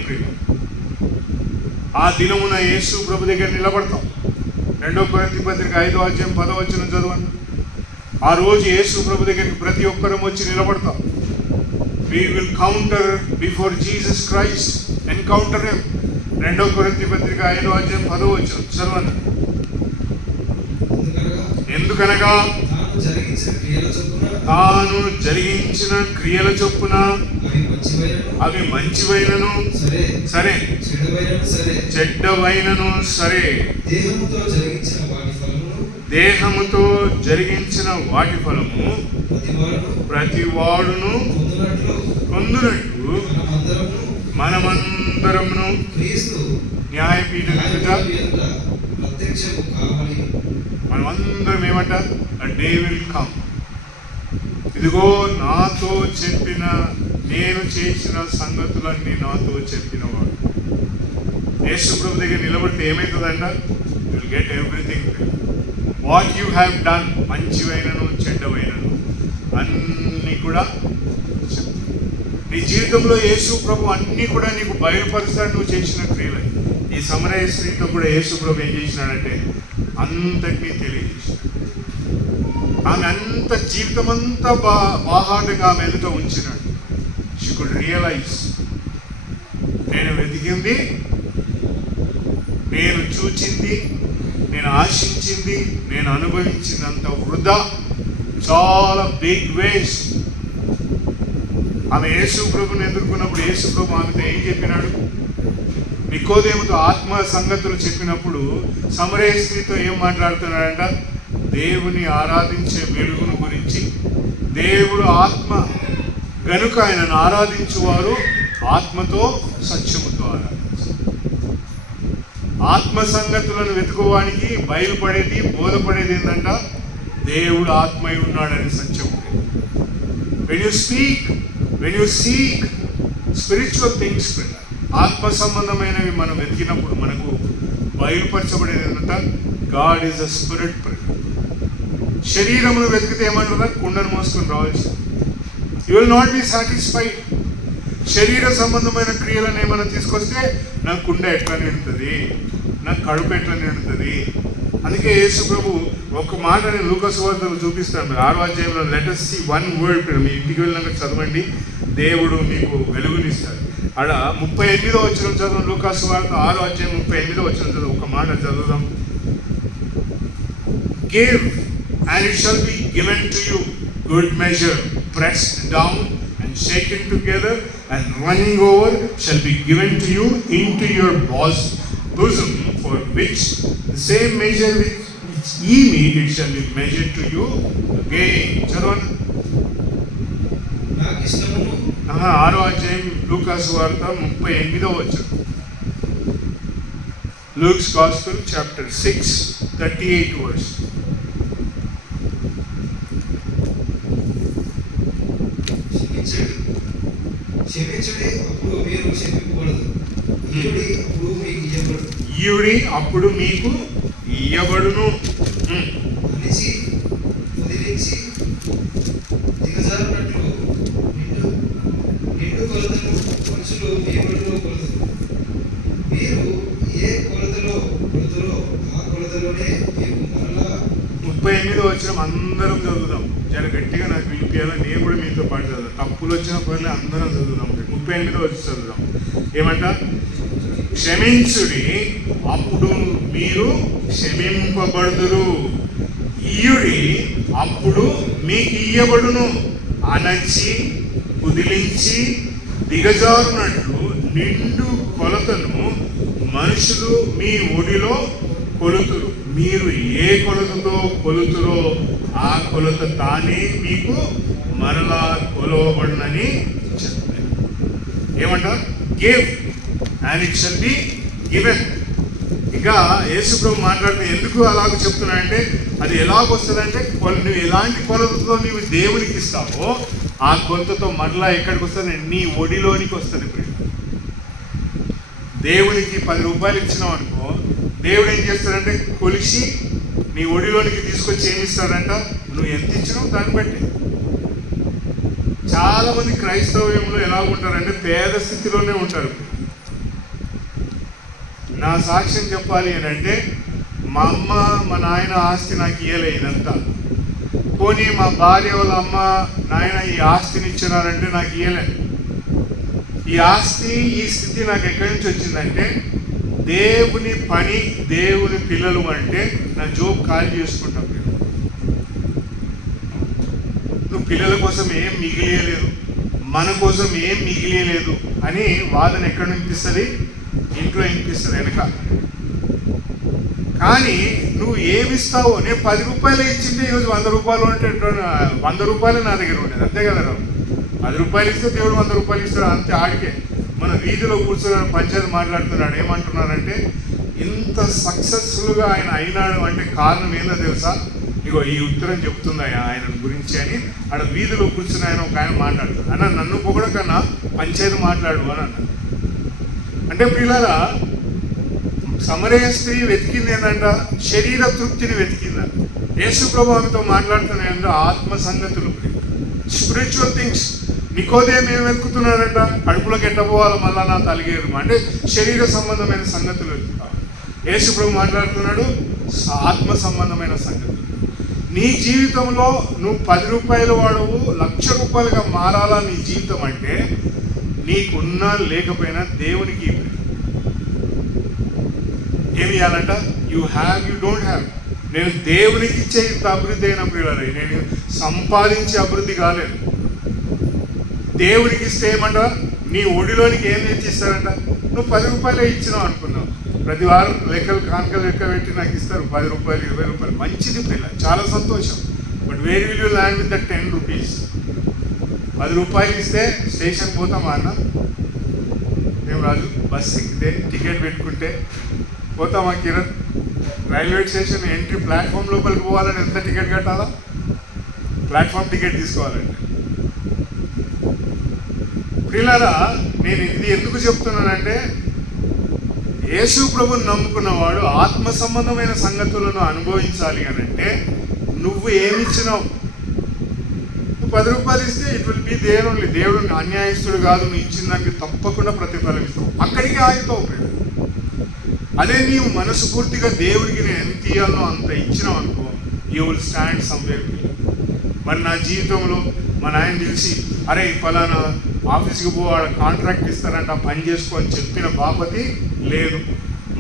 ఆ దినమున యేసు ప్రభు దగ్గర నిలబడతాం. 2 కొరింథీ పత్రిక 5వ అధ్యాయం 10వ వచనం చదవండి. ఆ రోజు యేసు ప్రభు దగ్గరికి ప్రతి ఒక్కరం వచ్చి నిలబడతాం. We will counter before Jesus Christ, encounter him. 2 కొరింథీ పత్రిక 5వ అధ్యాయం 10వ వచనం చదవండి. ఎందుకనగా తాను జరిగించిన క్రియల చొప్పున అవి మంచివైనను సరే, చెడ్డవైనను సరే, దేహముతో జరిగించిన వాటి ఫలము ప్రతివాడును పొందునట్లు మనమందరమును న్యాయపీఠం ఎదుట మనమందరం ఏమంట? A day will come. ఇదిగో నాతో చెప్పిన, నేను చేసిన సంగతులన్నీ నాతో చెప్పినవాడు. యేసు ప్రభు దగ్గర నిలబడితే ఏమవుతుందంట? You will get everything. What you have done, మంచివైనను చెడ్డవైనను అన్నీ కూడా నీ జీవితంలో యేసు ప్రభు అన్నీ కూడా నీకు బయలుపరుస్తాడు, నువ్వు చేసిన క్రియలు. ఈ సమరయ స్త్రీతో కూడా యేసు ప్రభు ఏం చేసినాడంటే అంతటినీ తెలియజేసినాడు. ఆమె అంత జీవితం అంతా బాహాటంగా ఆమె ఎదుట ఉంచినాడు. షీ కుడ్ రియలైజ్, నేను వెతికింది, నేను చూచింది, నేను ఆశించింది, నేను అనుభవించింది అంత వృధా, చాలా బిగ్ వేస్ట్. ఆమె యేసు ప్రభుని ఎదుర్కొన్నప్పుడు యేసు ప్రభు ఆమెతో ఏం చెప్పినాడు? నికోదేముతో ఆత్మ సంగతులు చెప్పినప్పుడు సమరయ స్త్రీతో ఏం మాట్లాడుతున్నాడంట? దేవుని ఆరాధించే వెలుగును గురించి. దేవుడు ఆత్మ గనుక ఆయనను ఆరాధించువారు ఆత్మతో సత్యముతో ఆరాధించారు. ఆత్మ సంగతులను వెతుకోవానికి బయలుపడేది, బోధపడేది ఏంటంట? దేవుడు ఆత్మై ఉన్నాడని సత్యం. when you seek spiritual things, ఆత్మ సంబంధమైనవి మనం వెతికినప్పుడు మనకు బయలుపరచబడేది ఏంటంట? God is a spirit. శరీరమును వెతికితే ఏమంటారా? కుండను మోసుకొని రావాల్సి. You will not be satisfied. శరీర సంబంధమైన క్రియలను ఏమైనా తీసుకొస్తే నా కుండ ఎట్లా నిండుతుంది, నా కడుపు ఎట్లా నిండుతుంది. అందుకే యేసు ప్రభు ఒక మాట నేను లూకా సువార్తలో చూపిస్తాను. 6వ అధ్యాయంలో let us see one word. మీ ఇంటికి వెళ్ళినాక చదవండి, దేవుడు మీకు వెలుగునిస్తాడు. ఆడ 38వ వచనం చదవం. లూకా సువార్త 6వ అధ్యాయం 38వ వచనం చదువు. ఒక మాట చదువుదాం. Give and it shall be given to you, good measure, pressed down and shaken together and running over shall be given to you into your bosom, for which the same measure which ye meet, it shall be measured to you again. చదవండి. 6వ అధ్యాయం లూకా సువార్త 38వ వచనం. Luke's Gospel chapter 6 38 verse. క్షమించుడి, అప్పుడు మీరు క్షమింపబడదు. ఇయ్యుడి, అప్పుడు మీకు ఇయ్యబడును. అనిసి వదిలించి దిగజారినట్లు నిండు కొలతను మనుషులు మీ బడిలో కొలతరు. మీరు ఏ కొలతలో కొలతరో ఆ కొలతలోనే మీకు మరలా. 38వ వచనం అందరం చదువుదాం. చాలా గట్టిగా నాకు వినిపించాలి. నేను కూడా మీతో పాటు చదువుదాం. తప్పులు వచ్చిన పనులు అందరం చదువుదాం. 38వ వచనం చదువుదాం. ఏమంట? క్షమించుడి, అప్పుడు మీరు క్షమింపబడుదురు. ఇయ్యుడి, అప్పుడు మీకు ఇయ్యబడును. అణచి కుదిలించి దిగజారునట్లు నిండు కొలతను మనుషులు మీ ఒడిలో కొలుతురు. మీరు ఏ కొలతతో కొలుతురో ఆ కొలత తానే మీకు మరలా కొలవబడునని చెప్పారు. ఏమంటారు? Give and it shall be given. ఇంకా యేసుప్రభు మాట్లాడితే ఎందుకు అలాగ చెప్తున్నా అంటే అది ఎలాగొస్తుందంటే నువ్వు ఎలాంటి కొలతతో నీవు దేవునికి ఇస్తావో ఆ కొలతతో మరలా ఎక్కడికి వస్తుంది, నీ ఒడిలోనికి వస్తుంది. దేవునికి 10 రూపాయలు ఇచ్చినావు అనుకో, దేవుడు ఏం చేస్తాడంటే కొలిసి నీ ఒడిలోనికి తీసుకొచ్చి ఏమి ఇస్తాడంట, నువ్వు ఎంత ఇచ్చినావు దాన్ని బట్టి. చాలా మంది క్రైస్తవ్యంలో ఎలా ఉంటారంటే పేద స్థితిలోనే ఉంటారు. నా సాక్ష్యం చెప్పాలి అని అంటే మా అమ్మ మా నాయన ఆస్తి నాకు ఇయ్యలే ఇదంతా, పోనీ మా భార్య వాళ్ళ అమ్మ నాయన ఈ ఆస్తిని ఇచ్చినారంటే నాకు ఇయ్యలే. ఈ ఆస్తి ఈ స్థితి నాకు ఎక్కడి నుంచి వచ్చిందంటే దేవుని పని, దేవుని పిల్లలు అంటే నా జోబ్ ఖాళీ చేసుకుంటాం. నువ్వు పిల్లల కోసం ఏం మిగిలియలేదు, మన కోసం ఏం మిగిలియలేదు అని వాదన ఎక్కడ వినిపిస్తుంది, ఇంట్లో వినిపిస్తుంది వెనక. కానీ నువ్వు ఏమిస్తావో, నేను 10 రూపాయలు ఇచ్చింటే ఈరోజు 100 రూపాయలు అంటే 100 రూపాయలు నా దగ్గర ఉండేది, అంతే కదా. 10 రూపాయలు ఇస్తే దేవుడు 100 రూపాయలు ఇస్తాడు, అంతే. ఆడికే మన వీధిలో కూర్చొని పంచాయతీ మాట్లాడుతున్నాడు. ఏమంటున్నారంటే ఇంత సక్సెస్ఫుల్గా ఆయన అయినాడు అంటే కారణం ఏందో తెలుసా, ఇగో ఈ ఉత్తరం చెప్తుంది ఆయన గురించి అని ఆడ వీధిలో కూర్చుని ఒక ఆయన మాట్లాడుతాడు. అన్న నన్ను పొగడకన్నా పంచాయతీ మాట్లాడు అని అన్నాడు. అంటే పిల్లరా, సమరయ స్త్రీ వెతికింది ఏంటంట, శరీర తృప్తిని వెతికిందంట. యేసుప్రభు ఆమెతో మాట్లాడుతున్నాయంట ఆత్మ సంగతులు, స్పిరిచువల్ థింగ్స్. నికోదేము ఏం వెతుకుతున్నాడంట, కడుపులోకి ఎట్టపోవాలి మళ్ళా నా తలిగేరు అంటే శరీర సంబంధమైన సంగతులు వెతుకుతావు. యేసుప్రభు మాట్లాడుతున్నాడు ఆత్మ సంబంధమైన సంగతులు. నీ జీవితంలో నువ్వు 10 రూపాయలు వాడవు, 1,00,000 రూపాయలుగా మారాలా నీ జీవితం అంటే నీకున్నా లేకపోయినా దేవునికి ఏమి ఇవ్వాలంట, యూ డోంట్ హ్యావ్. నేను దేవునికి ఇచ్చే ఇంత అభివృద్ధి అయినప్పుడు నేను సంపాదించే అభివృద్ధి కాలేదు. దేవుడికి ఇస్తే ఏమంట, నీ ఒడిలోనికి ఏం తెచ్చిస్తారంట, నువ్వు 10 రూపాయలే ఇచ్చినావు అనుకున్నావు, ప్రతి వారం కానుకలు లెక్క పెట్టి నాకు ఇస్తారు 10 రూపాయలు 20 రూపాయలు, మంచిది పిల్ల, చాలా సంతోషం. But where will you land with the 10 rupees? 10 రూపాయలు ఇస్తే స్టేషన్ పోతామా అన్న? మేము రాజు బస్ ఎక్కితే టికెట్ పెట్టుకుంటే పోతామా Kiran? Railway station entry platform లోపలికి పోవాలని ఎంత టికెట్ కట్టాలా? ప్లాట్ఫామ్ టికెట్ తీసుకోవాలంటే. పిల్లరా, నేను ఇది ఎందుకు చెప్తున్నానంటే యేసు ప్రభుని నమ్ముకున్నవాడు ఆత్మ సంబంధమైన సంగతులను అనుభవించాలి అని అంటే నువ్వు ఏమిచ్చినావు. 10 రూపాయలు ఇస్తే it will be there only. దేవుడు అన్యాయస్తుడు కాదు, నువ్వు ఇచ్చిన దానికి తప్పకుండా ప్రతిఫలం ఇస్తావు, అక్కడికి ఆగుతావు. అదే నీవు మనస్ఫూర్తిగా దేవుడికి నేను ఎంత ఇవ్వాలో అంత ఇచ్చినావు అనుకో, యూ విల్ స్టాండ్ సమ్వేర్. మరి నా జీవితంలో మా నాయన తెలిసి అరే ఫలానా ఆఫీస్కి పోవాడు కాంట్రాక్ట్ ఇస్తారంట పని చేసుకో అని చెప్పిన బాపతి లేదు.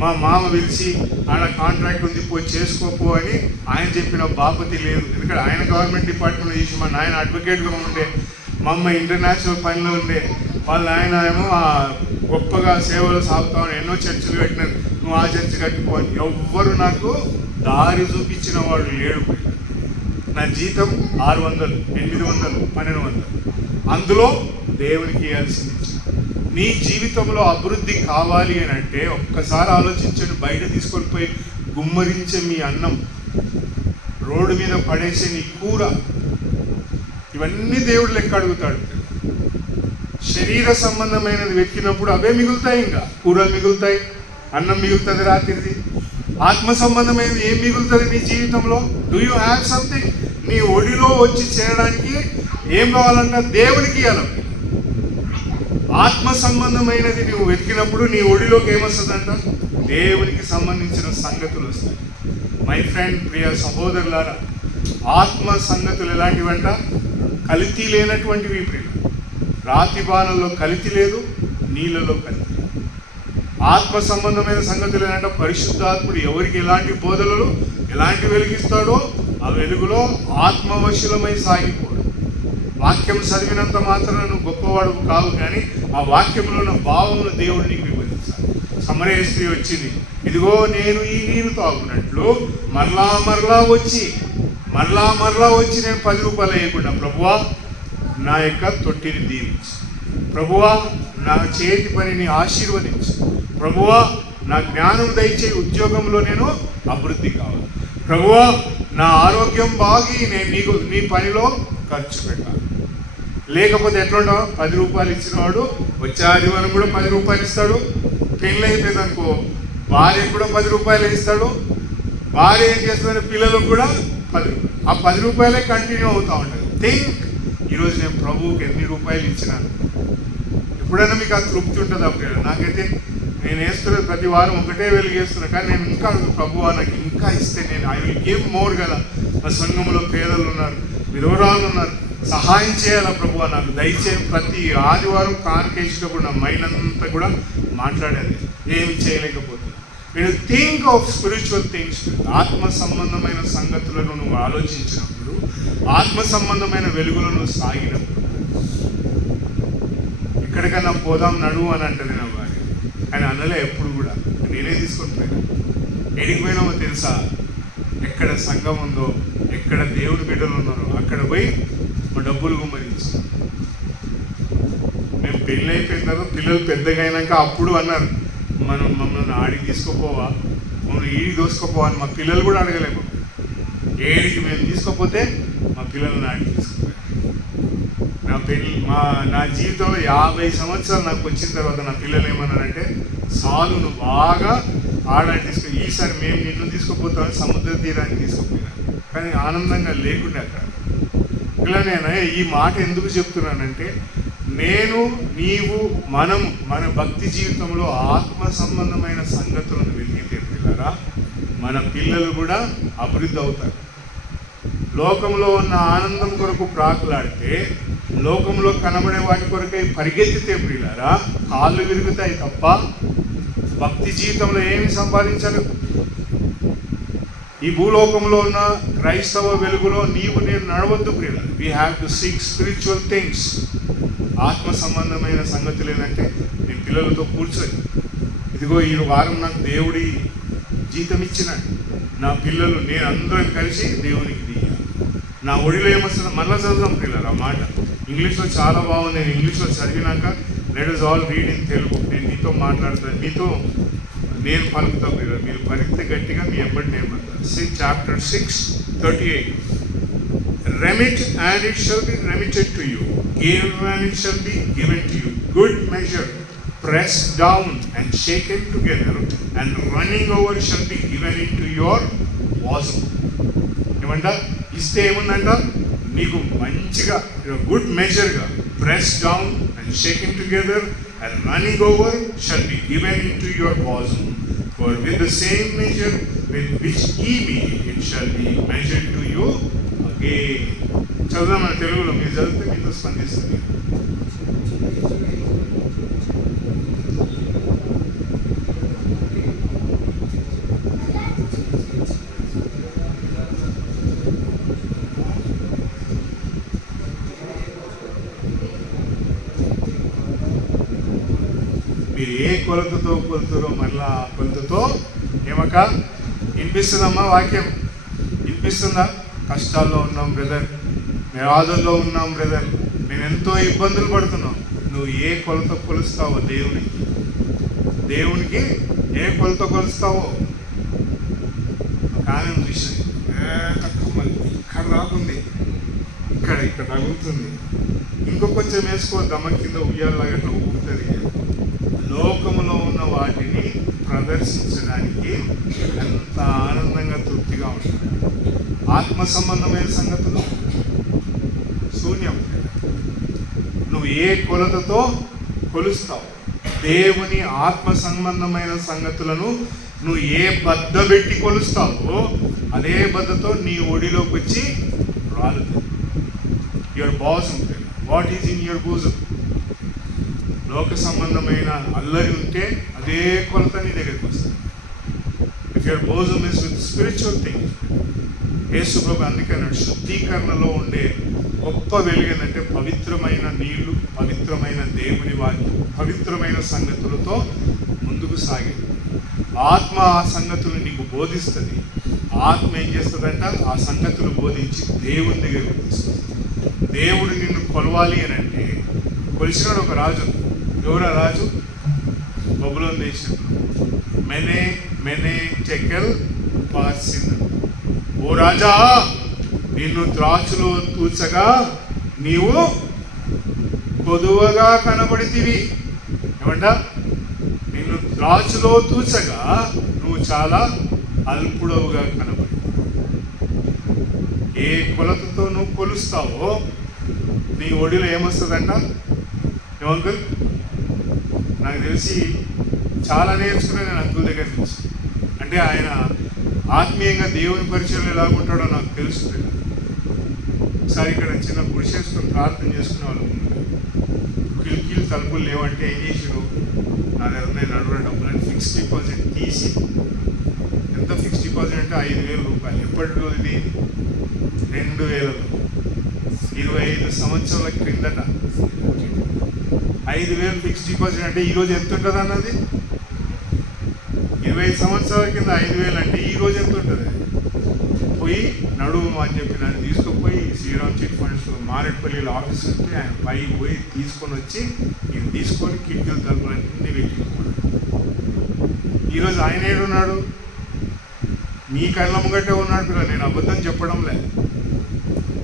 మా మామ పిలిచి ఆడ కాంట్రాక్ట్ ఉంది పోయి చేసుకోపో అని ఆయన చెప్పిన బాపతి లేదు. ఎందుకంటే ఆయన గవర్నమెంట్ డిపార్ట్మెంట్లో చేసి మా నాయన అడ్వకేట్గా ఉండే, మా అమ్మ ఇంటర్నేషనల్ పనిలో ఉండే, వాళ్ళ ఆయన ఏమో గొప్పగా సేవలు సాగుతామని ఎన్నో చర్చలు కట్టినారు, నువ్వు ఆ చర్చ కట్టుకో అని. ఎవ్వరు నాకు దారి చూపించిన వాడు లేడు. నా జీతం 600, 800, 1200, అందులో దేవునికి ఇవ్వాల్సింది. నీ జీవితంలో అభివృద్ధి కావాలి అని అంటే ఒక్కసారి ఆలోచించండి. బయట తీసుకొని పోయి గుమ్మరించే మీ అన్నం, రోడ్డు మీద పడేసే నీ కూర, ఇవన్నీ దేవుడు లెక్క అడుగుతాడు. శరీర సంబంధమైనది వెతికినప్పుడు అవే మిగులుతాయి, ఇంకా కూరలు మిగులుతాయి, అన్నం మిగులుతుంది రాత్రిది. ఆత్మ సంబంధమైనది ఏం మిగులుతుంది నీ జీవితంలో? Do you have something? నీ ఒడిలో వచ్చి చేరడానికి ఏం కావాలంట, దేవునికి ఇవ్వాలి. ఆత్మ సంబంధమైనది నువ్వు వెతికినప్పుడు నీ ఒడిలోకి ఏమొస్తుందంట, దేవునికి సంబంధించిన సంగతులు వస్తాయి. మై ఫ్రెండ్, ప్రియ సహోదరులారా, ఆత్మ సంగతులు ఎలాంటివంట, కల్తీ లేనటువంటివి. ప్రియ, రాతి బాణంలో కల్తీ లేదు, నీళ్ళలో కల్తీ లేదు. ఆత్మ సంబంధమైన సంగతులు ఏంటంటే పరిశుద్ధాత్ముడు ఎవరికి ఎలాంటి బోధనలు ఎలాంటి వెలిగిస్తాడో ఆ వెలుగులో ఆత్మవశులమై సాగిపోవడం. వాక్యం చదివినంత మాత్రం నువ్వు గొప్పవాడు కావు, కానీ ఆ వాక్యంలో ఉన్న భావమును దేవుడు నీకు వివరించాలి. సమరయ స్త్రీ వచ్చింది, ఇదిగో నేను ఈ నీరు తాగునట్లు మరలా వచ్చి నేను 10 రూపాయలు వేయకుండా, ప్రభువా నా యొక్క తొట్టిని దీవించు, ప్రభువా నా చేతి పనిని ఆశీర్వదించు, ప్రభువా నా జ్ఞానం దయచేయి, ఉద్యోగంలో నేను అభివృద్ధి కావాలి. ప్రభువా నా ఆరోగ్యం బాగి నేను నీ పనిలో ఖర్చు పెట్టాలి. లేకపోతే ఎట్లుంటావు? 10 రూపాయలు ఇచ్చినవాడు వచ్చే ఆదివారం కూడా 10 రూపాయలు ఇస్తాడు. పెళ్ళి అయిపోయింది అనుకో భార్యకు కూడా 10 రూపాయలు ఇస్తాడు. భార్య ఏం చేస్తుందంటే పిల్లలకు కూడా 10 రూపాయలు. ఆ 10 రూపాయలే కంటిన్యూ అవుతూ ఉంటుంది. థింక్, ఈరోజు నేను ప్రభువుకి ఎన్ని రూపాయలు ఇచ్చినాను. ఎప్పుడైనా మీకు అది తృప్తి ఉంటుంది అప్పుడు? నాకైతే నేను వేస్తున్నది ప్రతి వారం ఒకటే వెలుగేస్తున్నా, కానీ నేను ఇంకా ప్రభువా నాకు ఇంకా ఇస్తే నేను ఐ విల్ గివ్ మోర్ కదా. మా సంఘంలో పేదలు ఉన్నారు, విధవరాలు ఉన్నారు, సహాయం చేయాలా ప్రభువా నాకు దయచేసి. ప్రతి ఆదివారం కానుకేసేటప్పుడు నా మైండ్ అంతా కూడా మాట్లాడేది, ఏమి చేయలేకపోతుంది. నేను థింక్ ఆఫ్ స్పిరిచువల్ థింగ్స్. ఆత్మ సంబంధమైన సంగతులను నువ్వు ఆలోచించినప్పుడు, ఆత్మ సంబంధమైన వెలుగులను సాగినప్పుడు, ఎక్కడికైనా పోదాం నడువు అని అంటది నా భార్య. ఆయన అనలే ఎప్పుడు కూడా, నేనే తీసుకొని పోయినా. ఎడికి పోయినామో తెలుసా? ఎక్కడ సంఘం ఉందో, ఎక్కడ దేవుడి బిడ్డలు ఉన్నారో అక్కడ పోయి మా డబ్బులు గుమ్మరించాం. మేము పెళ్ళి అయిపోయిన తర్వాత పిల్లలు పెద్దగా అయినాక అప్పుడు అన్నారు, మమ్మల్ని ఆడికి తీసుకోపోవా, మమ్మల్ని ఈడికి దోసుకోపోవా అని. మా పిల్లలు కూడా అడగలేము. ఏడికి మేము తీసుకోపోతే మా పిల్లల్ని ఆడికి తీసుకుపోయారు. నా జీవితంలో 50 సంవత్సరాలు నాకు వచ్చిన తర్వాత నా పిల్లలు ఏమన్నారంటే, సాలు నువ్వు బాగా ఆడడానికి తీసుకుని, ఈసారి మేము నిన్ను తీసుకుపోతామని సముద్ర తీరానికి తీసుకుపోయినా. కానీ ఆనందంగా లేకుండా అక్కడ. ఇలా నేను ఈ మాట ఎందుకు చెప్తున్నానంటే, నేను నీవు మన భక్తి జీవితంలో ఆత్మ సంబంధమైన సంగతులను వెలిగితే పిల్లరా మన పిల్లలు కూడా అభివృద్ధి అవుతారు. లోకంలో ఉన్న ఆనందం కొరకు ప్రాకులాడితే, లోకంలో కనబడే వాటి కొరకై పరిగెత్తితే ప్రియులారా కాళ్ళు విరుగుతాయి తప్ప భక్తి జీవితంలో ఏమి సంపాదించలేదు. ఈ భూలోకంలో ఉన్న క్రైస్తవ వెలుగులో నీవు నేను నడవద్దు ప్రియులారా. We have to seek spiritual things. ఆత్మ సంబంధమైన సంగతులు ఏంటంటే, నేను పిల్లలతో కూర్చొని, ఇదిగో ఈ వారం నాకు దేవుడి జీతం ఇచ్చినాడు, నా పిల్లలు నేను అందరం కలిసి దేవునికి దిగాను. నా ఒడిలో ఏమొస్తుందో మళ్ళీ చదువుదాం పిల్లలు. ఆ మాట ఇంగ్లీష్లో చాలా బాగుంది. నేను ఇంగ్లీష్లో చదివినాక let us all read in Telugu. నేను నీతో మాట్లాడతాను, నీతో నేను పలుకుతా పిల్లలు. మీరు పలికితే గట్టిగా మీ ఎప్పటి నేను పలుకుతాను. Chapter 6:38. Remit and it shall be remitted to you. Give and it shall be given to you. Good measure, pressed down and shaken together, and running over shall be given into your bosom. ఏమంట ఇస్తే ఏముందంట, నీకు మంచిగా good మెజర్గా press down and shaken together and running over shall be given in to your bosom. For with the same measure with which ye mete it shall be measured to you again. చదువుదాం మన తెలుగులో, మీరు చదివితే మీతో స్పందిస్తుంది. మీరు ఏ కొలతతో కొలుతారో మళ్ళా ఆ కొలతతో ఏమక వినిపిస్తుందమ్మా వాక్యం? వినిపిస్తుందా? కష్టాల్లో ఉన్నాం బ్రదర్, వ్యాధుల్లో ఉన్నాం బ్రదర్, నేను ఎంతో ఇబ్బందులు పడుతున్నాం. నువ్వు ఏ కొలత కొలుస్తావో దేవునికి ఏ కొలత కొలుస్తావో. కానీ విషయం ఇక్కడ రాకుంది, ఇక్కడ తగులుతుంది, ఇంకో కొంచెం వేసుకోవద్దమ్మ, కింద ఉయ్యాలాగా అట్లా ఊగుతుంది. లోకములో ఉన్న వాటిని ప్రదర్శించడానికి ఎంత ఆనందంగా తృప్తిగా ఉంటుంది. ఆత్మ సంబంధమైన సంగతులు శూన్యం. నువ్వు ఏ కొలతతో కొలుస్తావు, దేవుని ఆత్మ సంబంధమైన సంగతులను నువ్వు ఏ బద్ద పెట్టి కొలుస్తావో అదే బద్దతో నీ ఒడిలోకి వచ్చి రాలుతుంది. Your bosom, what is in your bosom? లోక సంబంధమైన అల్లరి ఉంటే అదే కొలత నీ దగ్గరికి వస్తుంది. If your bosom is with spiritual things. Yesu ప్రభు అందుకన్నాడు, శుద్ధీకరణలో ఉండే గొప్ప వెలుగేందంటే పవిత్రమైన నీళ్లు, పవిత్రమైన దేవుని వాక్యం, పవిత్రమైన సంగతులతో ముందుకు సాగేది. ఆత్మ ఆ సంగతులు నీకు బోధిస్తుంది. ఆత్మ ఏం చేస్తుందంట, ఆ సంగతులు బోధించి దేవుని దగ్గరికి తీసుకొస్తుంది. దేవుడు నిన్ను కొలవాలి అని అంటే, కొలిసినాడు ఒక రాజు. ఎవరా రాజు? బబులోను దేశంలో మెనే మెనే టెకెల్ పార్సిన్. ఓ రాజా, నిన్ను త్రాచులో తూచగా నీవు కొదువగా కనబడితివి. ఏమంట? నిన్ను త్రాచులో తూచగా నువ్వు చాలా అల్పుడవుగా కనబడి. ఏ కొలతతో నువ్వు కొలుస్తావో నీ ఒడిలో ఏమొస్తుందంట? ఏమంకుల్? నాకు తెలిసి చాలా నేర్చుకునే నేను అంకుల్ దగ్గర తెలుసు. అంటే ఆయన ఆత్మీయంగా దేవుని పరిచయం ఎలా ఉంటాడో నాకు తెలుసు. ఒకసారి ఇక్కడ చిన్న గుడిసె చేసుకుని ప్రార్థన చేసుకునే వాళ్ళు కిటికీలు తలుపులు లేవంటే ఏం చేసాడు? నా దగ్గర ఉన్నాయి నడువుల డబ్బులు అని ఫిక్స్డ్ డిపాజిట్ తీసి, ఎంత ఫిక్స్డ్ డిపాజిట్ అంటే 5,000 రూపాయలు. ఎప్పటిలో ఇది 2000, 25 సంవత్సరాల క్రిందట 5,000 ఫిక్స్డ్ డిపాజిట్ అంటే ఈరోజు ఎంత ఉంటుంది అన్నది? 25 సంవత్సరాల కింద 5,000 అంటే ఈరోజు ఎంత ఉంటుంది? పోయి నడువు అని చెప్పి నన్ను తీసుకుపోయి శ్రీరామ్ చిట్ ఫండ్స్ మారేడుపల్లిలో ఆఫీస్ ఉంటే ఆయన పైకి పోయి తీసుకొని వచ్చి నేను తీసుకొని కిటికీల తలుపులన్నీ పెట్టించుకున్నాడు. ఈరోజు ఆయన ఏడున్నాడు? మీ కళ్ళ ముంగట్టే ఉన్నాడు కదా. నేను అబద్ధం చెప్పడం లేదు.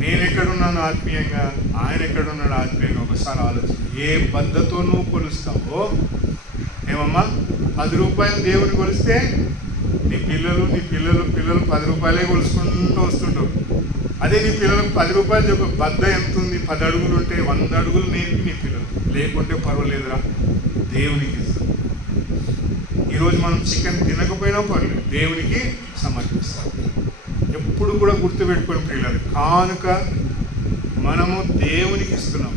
నేను ఎక్కడున్నాను ఆత్మీయంగా, ఆయన ఎక్కడున్నాడు ఆత్మీయంగా? ఒకసారి ఆలోచన. ఏ బద్దతో నువ్వు కొలుస్తావో, ఏమమ్మా 10 రూపాయలు దేవుని కొలిస్తే నీ పిల్లలు 10 రూపాయలే కొలుసుకుంటూ వస్తుంటారు. అదే నీ పిల్లలకు 10 రూపాయలు చెప్పు, బద్ద ఎంత ఉంది? 10 అడుగులు ఉంటే 100 అడుగులు నేర్పి నీ పిల్లలు, లేకుంటే పర్వాలేదురా దేవునికి ఇస్తాం. ఈరోజు మనం చికెన్ తినకపోయినా పర్లేదు, దేవునికి సమర్పిస్తాం. ఎప్పుడు కూడా గుర్తుపెట్టుకొని పిల్లలు, కానుక మనము దేవునికి ఇస్తున్నాం,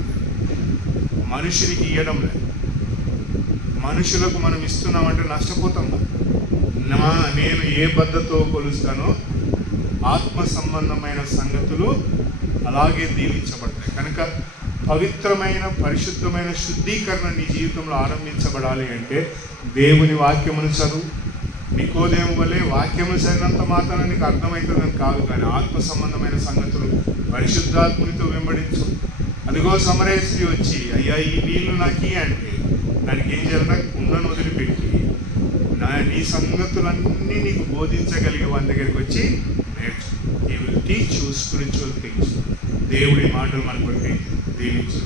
మనుషునికి ఇవ్వడం లేదు. మనుషులకు మనం ఇస్తున్నామంటే నష్టపోతాం. నేను ఏ బద్దతో కొలుస్తానో ఆత్మ సంబంధమైన సంగతులు అలాగే దీవించబడతాయి. కనుక పవిత్రమైన పరిశుద్ధమైన శుద్ధీకరణ నీ జీవితంలో ఆరంభించబడాలి అంటే దేవుని వాక్యమును చదువు. నికోదేము వల్లే వాక్యము చదివినంత మాత్రాన నీకు అర్థమవుతుందని కాదు, కానీ ఆత్మ సంబంధమైన సంగతులు పరిశుద్ధాత్మునితో వెంబడించు. అదిగో సమరయ స్త్రీ వచ్చి, అయ్యా ఈ నీళ్లు నాకు అంటే దానికి ఏం చేయాలంటే కుండను వదిలిపెట్టి నీ సంగతులన్నీ నీకు బోధించగలిగే వాని దగ్గరికి వచ్చి నేర్చు. ఈ will teach you spiritual things. దేవుడి మాటలు మనకు దీవించు.